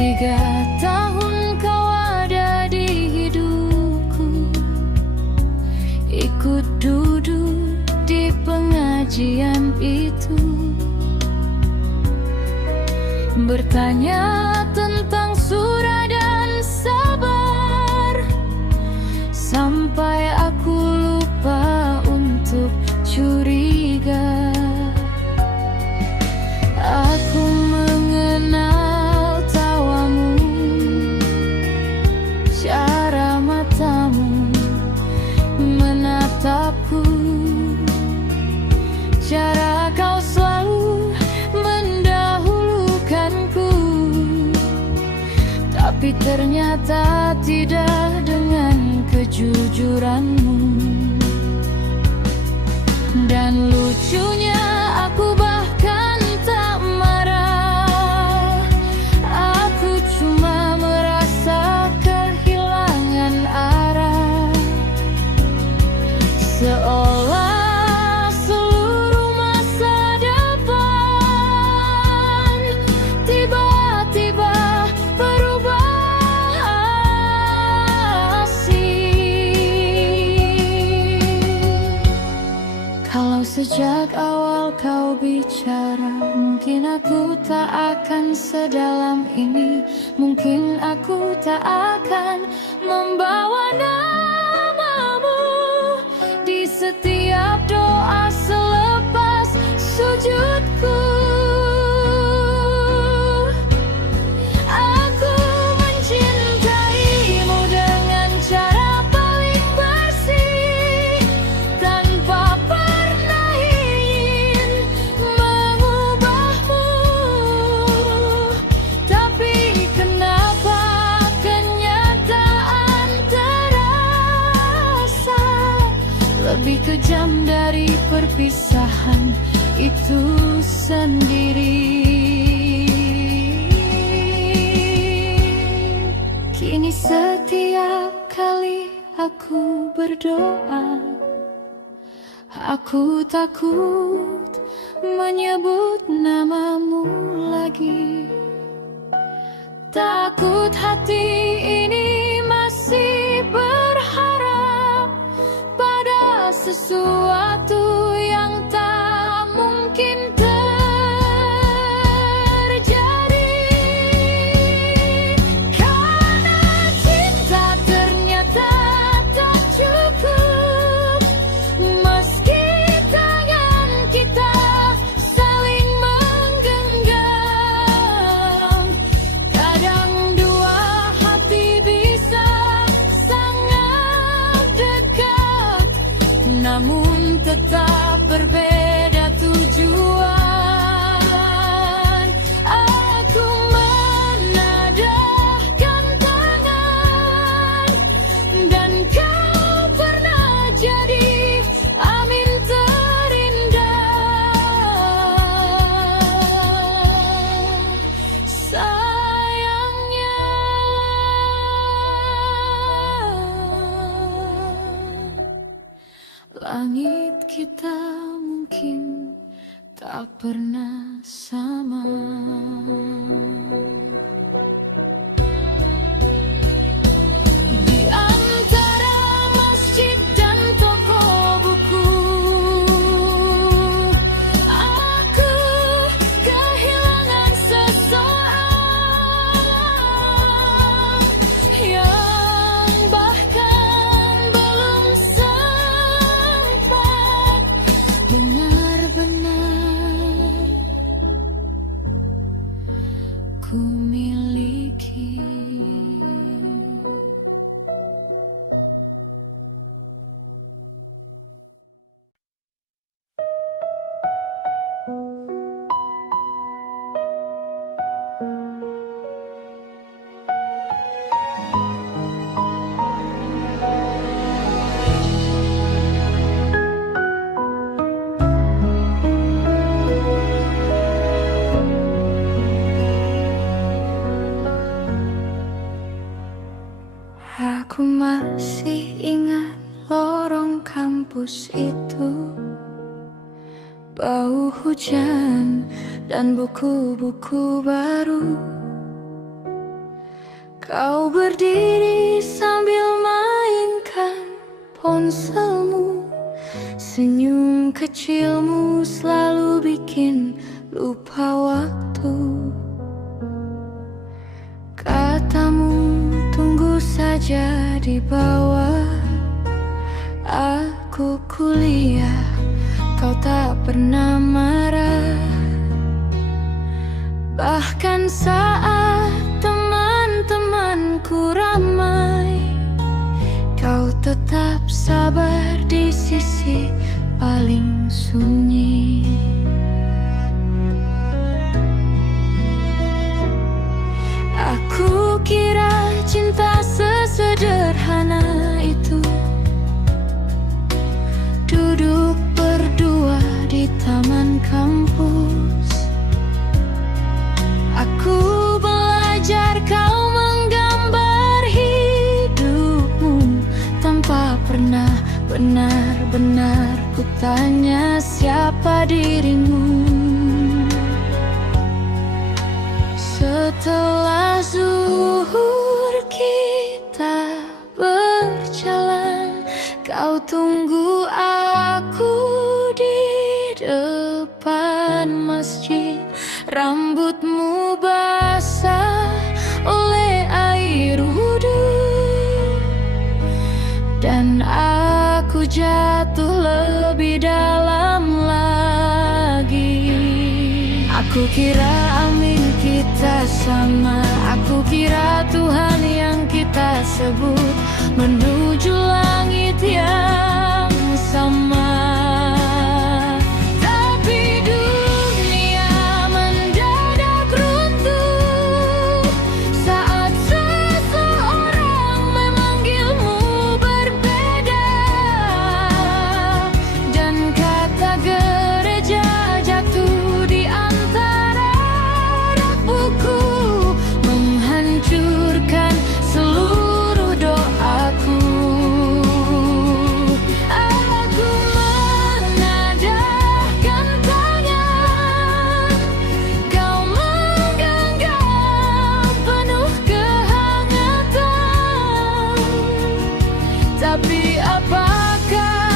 3 tahun kau ada di hidupku, ikut duduk di pengajian itu, bertanya tentang surah dan sabar, sampai aku lupa untuk curiga. Aku mengenal tawamu, cara matamu menatapku, cara kau selalu mendahulukanku. tapi ternyata tidak dengan kejujuranmu. Dan lucunya aku bahkan tak marah, aku cuma merasa kehilangan arah. Seolah seluruh masa depan tiba-tiba berubah asing. Kalau sejak awal kau bicara, mungkin aku tak akan sedalam ini. Mungkin aku tak akan membawa namamu di setiap doa selepas sujudku. Aku mencintaimu dengan cara paling bersih, tanpa pernah ingin mengubahmu. Tapi kenapa kenyataan terasa lebih kejam dari perpisahan itu sendiri. Kini setiap kali aku berdoa, aku takut menyebut namamu lagi. Takut hati ini masih berharap pada sesuatu yang tak mungkin terjadi. Karena cinta ternyata tak cukup, meski tangan kita saling menggenggam. Kadang dua hati bisa sangat dekat, namun tetap berbeda tujuan. Aku menadahkan tangan, dan kau pernah jadi amin terindah. Sayangnya langit kita mungkin tak pernah sama. Di antara masjid dan toko buku, aku kehilangan seseorang yang bahkan belum sempat benar-benar ku miliki. Aku masih ingat lorong kampus itu, bau hujan dan buku-buku baru. Kau berdiri sambil mainkan ponselmu, senyum kecilmu selalu bikin lupa waktu. Katamu tunggu saja di bawah, aku kuliah, kau tak pernah marah. Bahkan saat teman-temanku ramai, kau tetap sabar di sisi paling sunyi. Aku kira kampus. Aku belajar kau menggambar hidupmu tanpa pernah benar-benar ku tanya siapa dirimu. Setelah zuhur kita berjalan, kau tunggu aku di depan masjid. Rambutmu basah oleh air wudhu, dan aku jatuh lebih dalam lagi. Aku kira amin kita sama, aku kira Tuhan yang kita sebut menuju langit yang sama. Tapi dunia mendadak runtuh saat seseorang memanggilmu berbeda, dan kata gereja jatuh di antara rak buku, menghancurkan seluruh doaku. Aku menadahkan tangan, kau menggenggam penuh kehangatan. Tapi apakah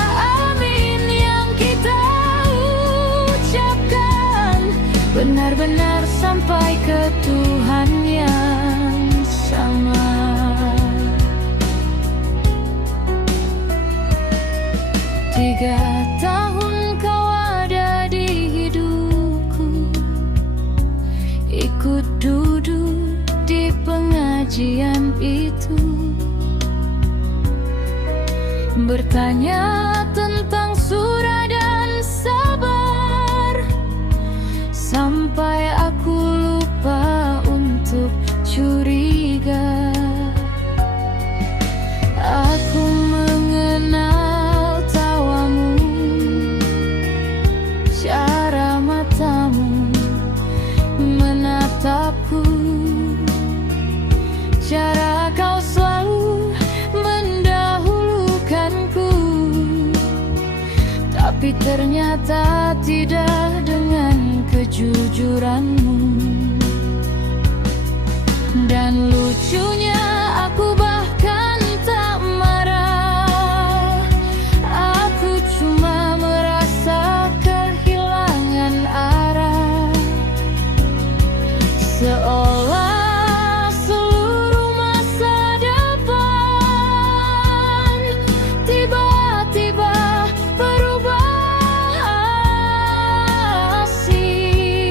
amin yang kita ucapkan benar-benar sampai ke Tuhan yang sama? 3 tahun kau ada di hidupku, ikut duduk di pengajian itu, bertanya tentang surah dan sabar, sampai aku lupa untuk curiga. Aku mengenal tawamu, cara matamu menatapku, cara kau selalu mendahulukanku. Tapi ternyata tidak dengan kejujuranmu. Dan lucunya aku bahkan tak marah, aku cuma merasa kehilangan arah. Seolah seluruh masa depan tiba-tiba berubah asing.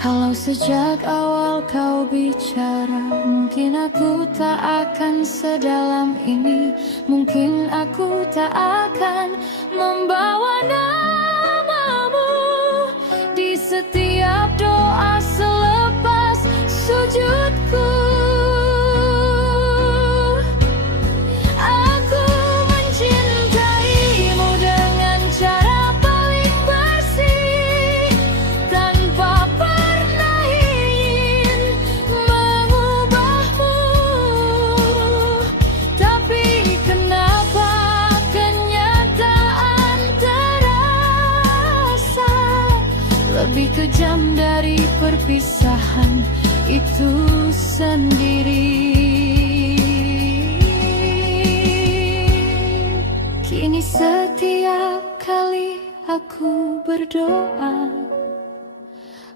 Kalau sejak awal kau bicara, mungkin aku tak akan sedalam ini. Mungkin aku tak akan membawa namamu di setiap doa selepas sujudku. Aku mencintaimu dengan cara paling bersih, tanpa pernah ingin mengubahmu. Tapi kenapa kenyataan terasa lebih kejam dari perpisahan itu sendiri. Kini setiap kali aku berdoa,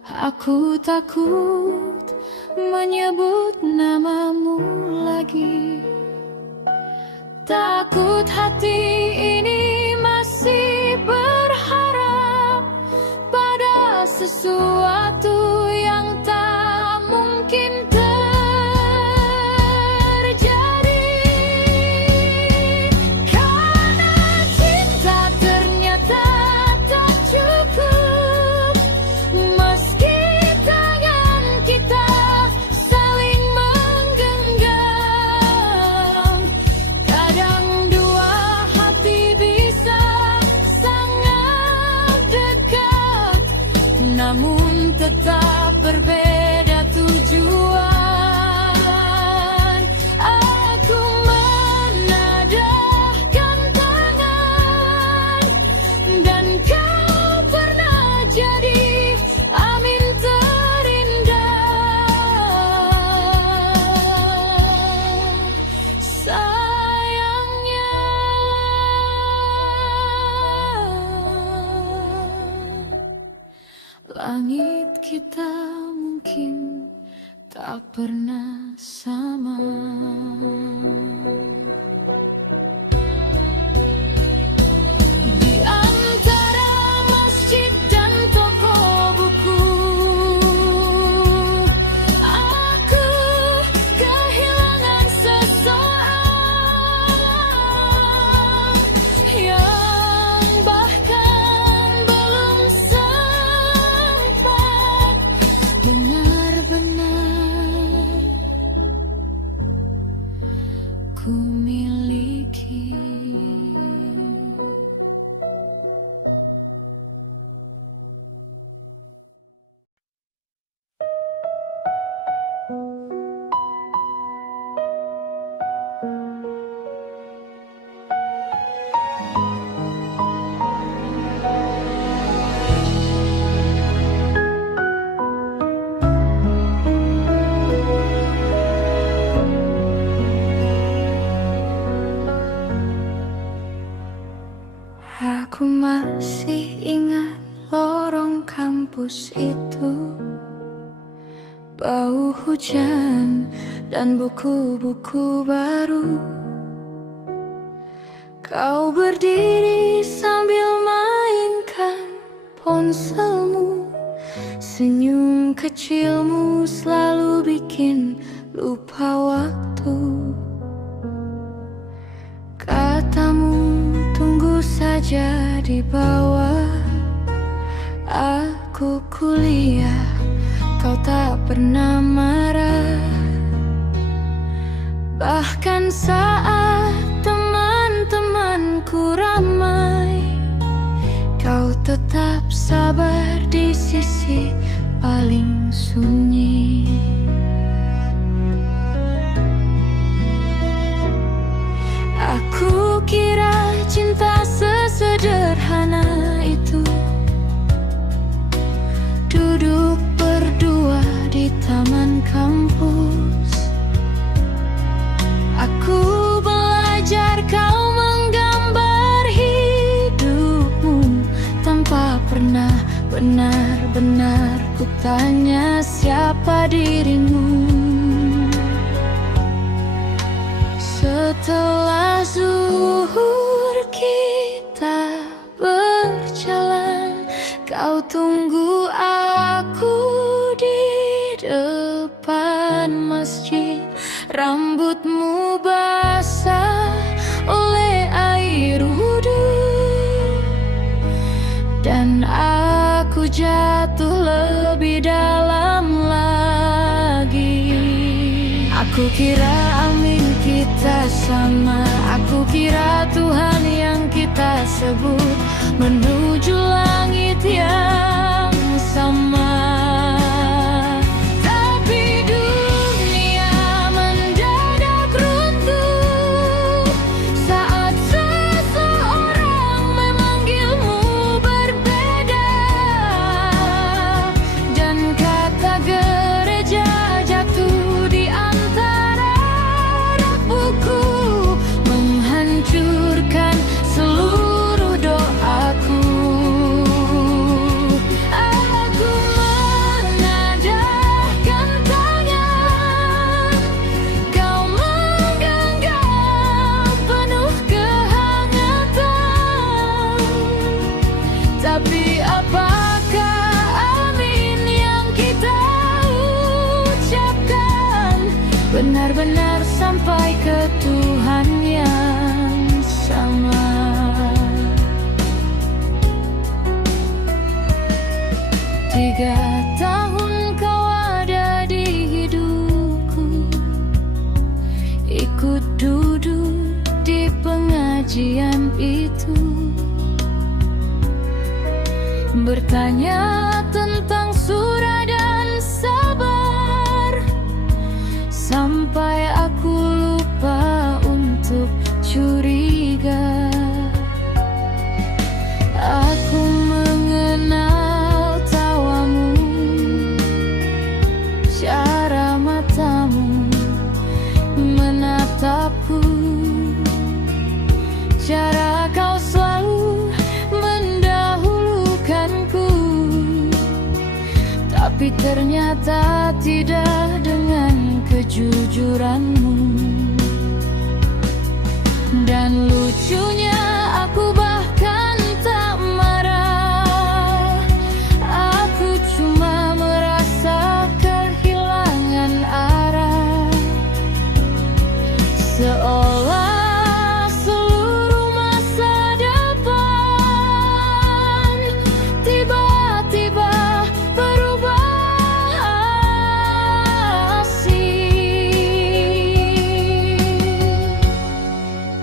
aku takut menyebut namamu lagi. Takut hati ini masih berharap pada sesuatu yang tak mungkin terjadi. Karena cinta ternyata tak cukup, meski tangan kita saling menggenggam. Kadang dua hati bisa Langit kita mungkin tak pernah sama. Di antara masjid dan toko buku, aku kehilangan seseorang yang bahkan belum sempat benar-benar ku miliki. Aku masih ingat lorong kampus itu, bau hujan dan buku-buku baru. Kau berdiri sambil mainkan ponselmu, senyum kecilmu selalu bikin lupa waktu. Katamu tunggu saja di bawah, aku kuliah, kau tak pernah marah. Bahkan saat teman-temanku ramai, kau tetap sabar di sisi paling sunyi. Aku kira cinta sesederhana itu, duduk berdua di taman kampus. Aku belajar kau menggambar hidupmu tanpa pernah benar-benar kutanya siapa dirimu. Setelah zuhur kita berjalan, kau tunggu aku di depan masjid. Rambutmu basah oleh air wudhu, dan aku jatuh lebih dalam lagi. Aku kira amin kita sama, aku kira Tuhan yang kita sebut menuju langit yang sama. Tapi dunia mendadak runtuh saat seseorang memanggilmu berbeda, dan kata gereja jatuh di antara rak buku, menghancurkan seluruh doaku. Aku menadahkan tangan, kau menggenggam penuh kehangatan. Tapi apakah amin yang kita ucapkan benar-benar sampai ke Tuhan yang sama? 3 tahun kau ada di hidupku, ikut duduk di pengajian itu, bertanya tentang surah dan sabar, sampai aku lupa untuk curiga. Aku mengenal tawamu, cara matamu menatapku, cara kau selalu mendahulukanku. tapi ternyata tidak dengan kejujuranmu. Dan lucunya aku bahkan tak marah, aku cuma merasa kehilangan arah, seolah seluruh masa depan tiba-tiba berubah asing.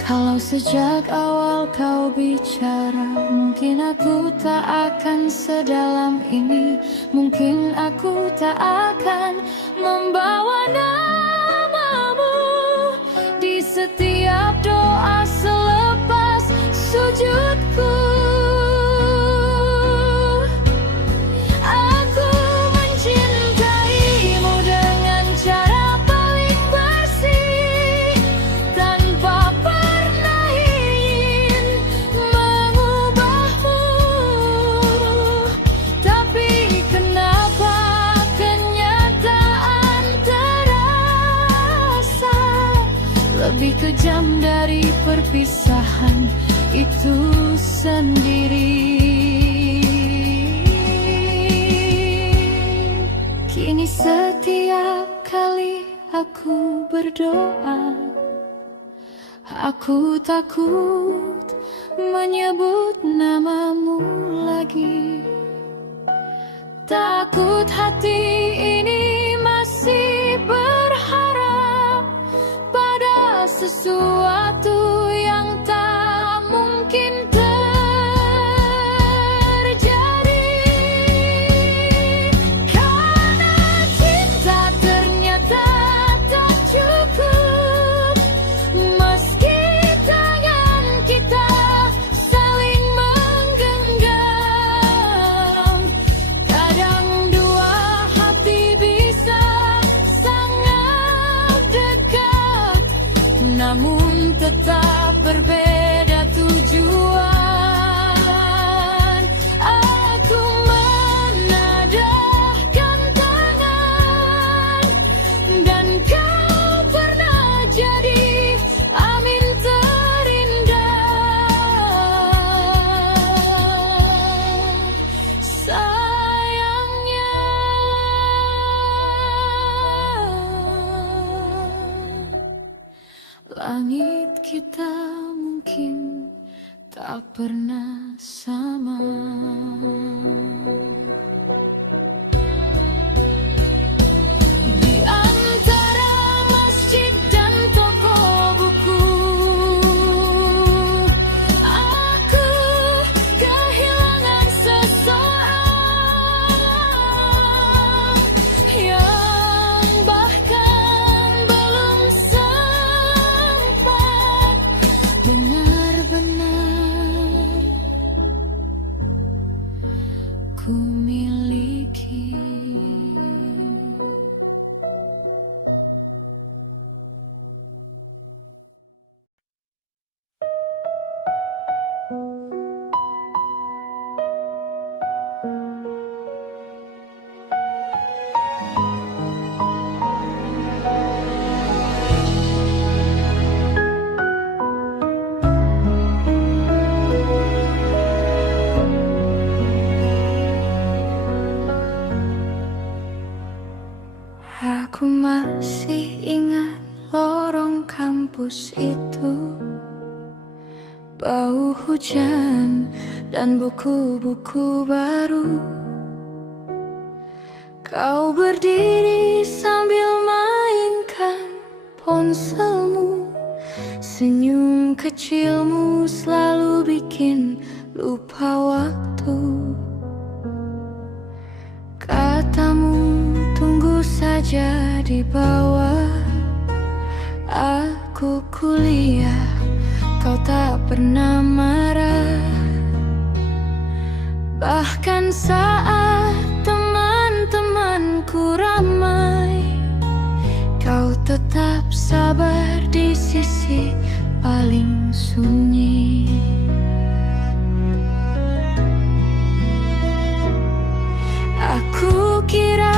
Kalau sejak awal kau bicara, mungkin aku tak akan sedalam ini. Mungkin aku tak akan membawa namamu di setiap doa selepas sujudku. Aku mencintaimu dengan cara paling bersih, tanpa pernah ingin mengubahmu. Tapi kenapa kenyataan terasa lebih kejam dari perpisahan itu sendiri. Kini setiap kali aku berdoa, aku takut menyebut namamu lagi. Takut hati ini masih berharap pada sesuatu yang tak mungkin terjadi. Karena cinta ternyata tak cukup, meski tangan kita saling menggenggam. Kadang dua hati bisa sangat dekat, namun tetap berbeda tujuan. Aku menadahkan tangan, dan kau pernah jadi amin terindah. Sayangnya langit kita mungkin tak pernah sama. Di antara masjid dan toko buku, aku kehilangan seseorang yang bahkan belum sempat benar-benar ku miliki. Aku masih ingat lorong kampus itu, bau hujan dan buku-buku baru. Kau berdiri sambil mainkan ponselmu, senyum kecilmu selalu bikin lupa waktu. Katamu tunggu saja di bawah, aku kuliah, kau tak pernah marah. Bahkan saat teman-temanku ramai, kau tetap sabar di sisi paling sunyi. Aku kira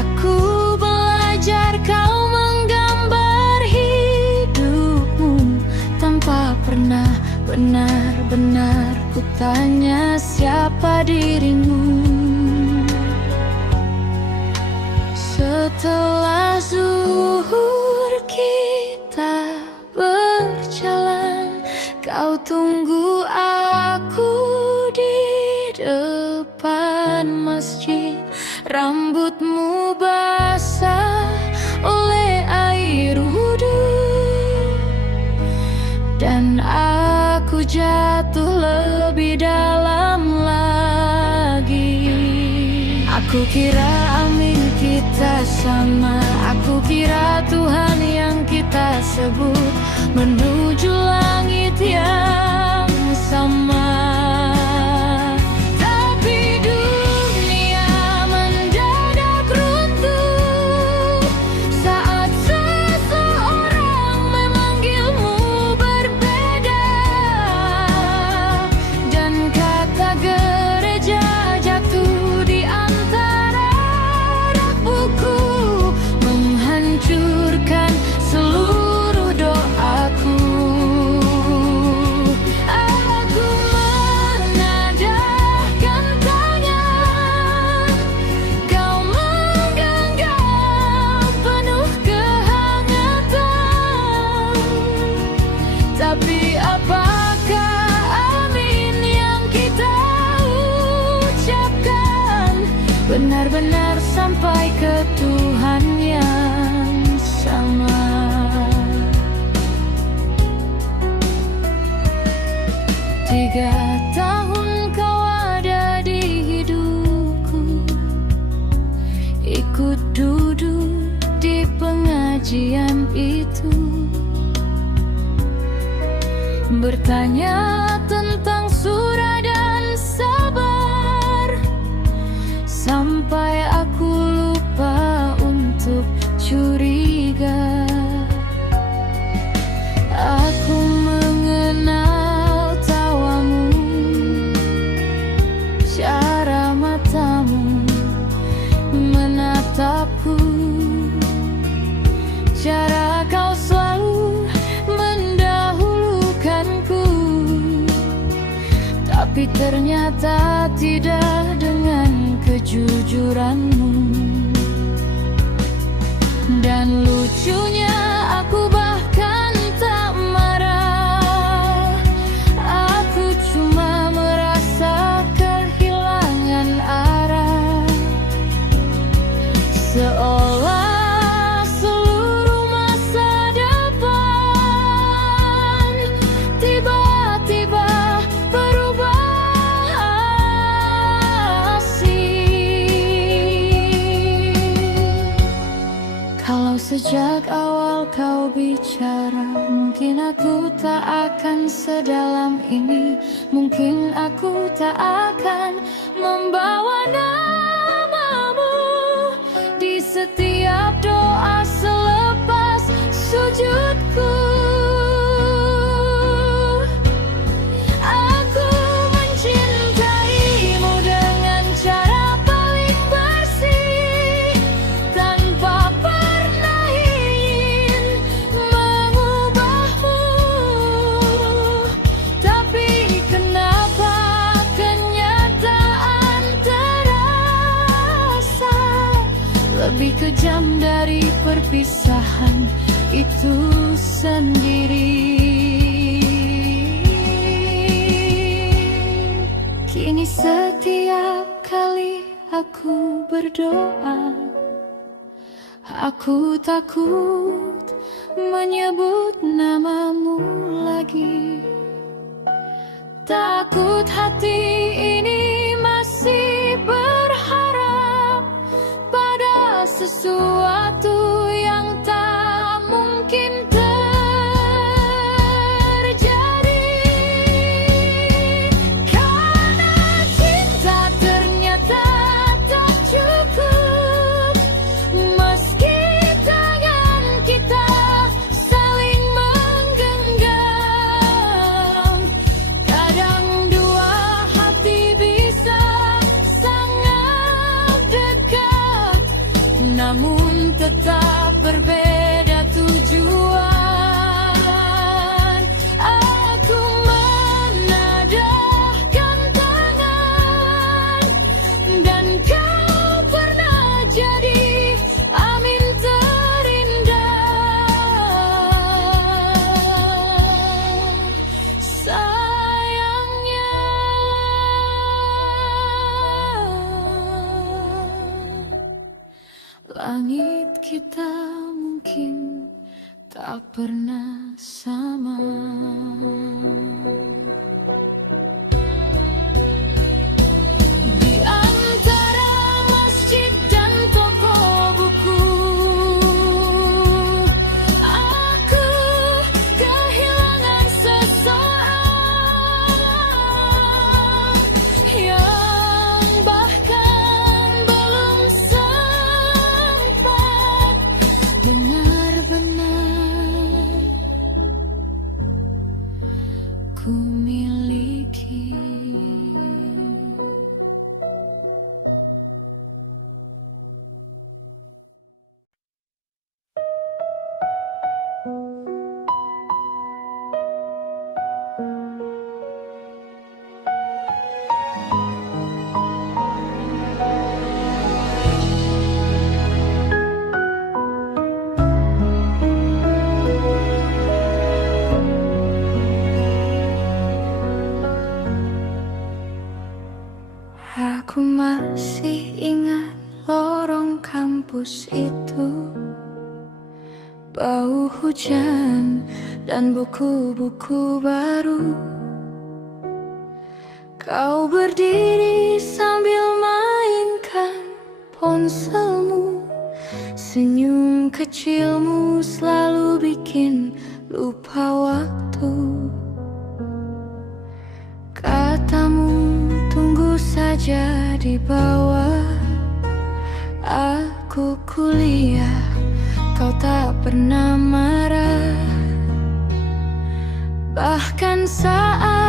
Aku belajar kau menggambar hidupmu tanpa pernah benar-benar ku tanya siapa dirimu. Setelah zuhur kita berjalan, kau tunggu aku di depan masjid. Rambutmu basah oleh air wudhu, dan aku jatuh lebih dalam lagi. Aku kira amin kita sama, aku kira Tuhan yang kita sebut menuju langit yang sama. Tapi dunia mendadak runtuh saat seseorang memanggilmu berbeda, dan kata gereja jatuh di antara rak buku, menghancurkan seluruh doaku. Aku menadahkan tangan, kau menggenggam penuh kehangatan. Tapi apakah amin yang kita ucapkan benar-benar sampai ke Tuhan yang sama? 3 tahun kau ada di hidupku, ikut duduk di pengajian itu, bertanya tentang surah dan sabar, sampai aku lupa untuk curiga. Aku mengenal tawamu, cara matamu menatapku, cara kau selalu mendahulukanku. Tapi ternyata tidak dengan kejujuranmu. Dan lucunya aku bahkan tak marah, aku cuma merasa kehilangan arah. Seolah seluruh masa depan tiba-tiba berubah asing. Kalau sejak awal kau bicara, mungkin aku tak akan sedalam ini. Mungkin aku tak akan membawa namamu di setiap doa selepas sujudku. Aku mencintaimu dengan cara paling bersih, tanpa pernah ingin mengubahmu. Tapi kenapa kenyataan terasa lebih kejam dari perpisahan itu sendiri. Kini setiap kali aku berdoa, aku takut menyebut namamu lagi. Takut hati ini masih berharap pada sesuatu yang tak mungkin terjadi. Karena cinta ternyata tak cukup, meski tangan kita saling menggenggam. Kadang dua hati bisa namun tetap berbeda tujuan. Aku menadahkan tangan, dan kau pernah jadi amin terindah. Sayangnya langit kita mungkin tak pernah sama. Di antara masjid dan toko buku, aku kehilangan seseorang yang bahkan belum sempat benar-benar ku miliki. Aku masih ingat lorong kampus itu, bau hujan dan buku-buku baru. Kau berdiri sambil mainkan ponselmu, senyum kecilmu selalu bikin lupa waktu. Katamu tunggu saja di bawah, aku kuliah, kau tak pernah marah. Bahkan saat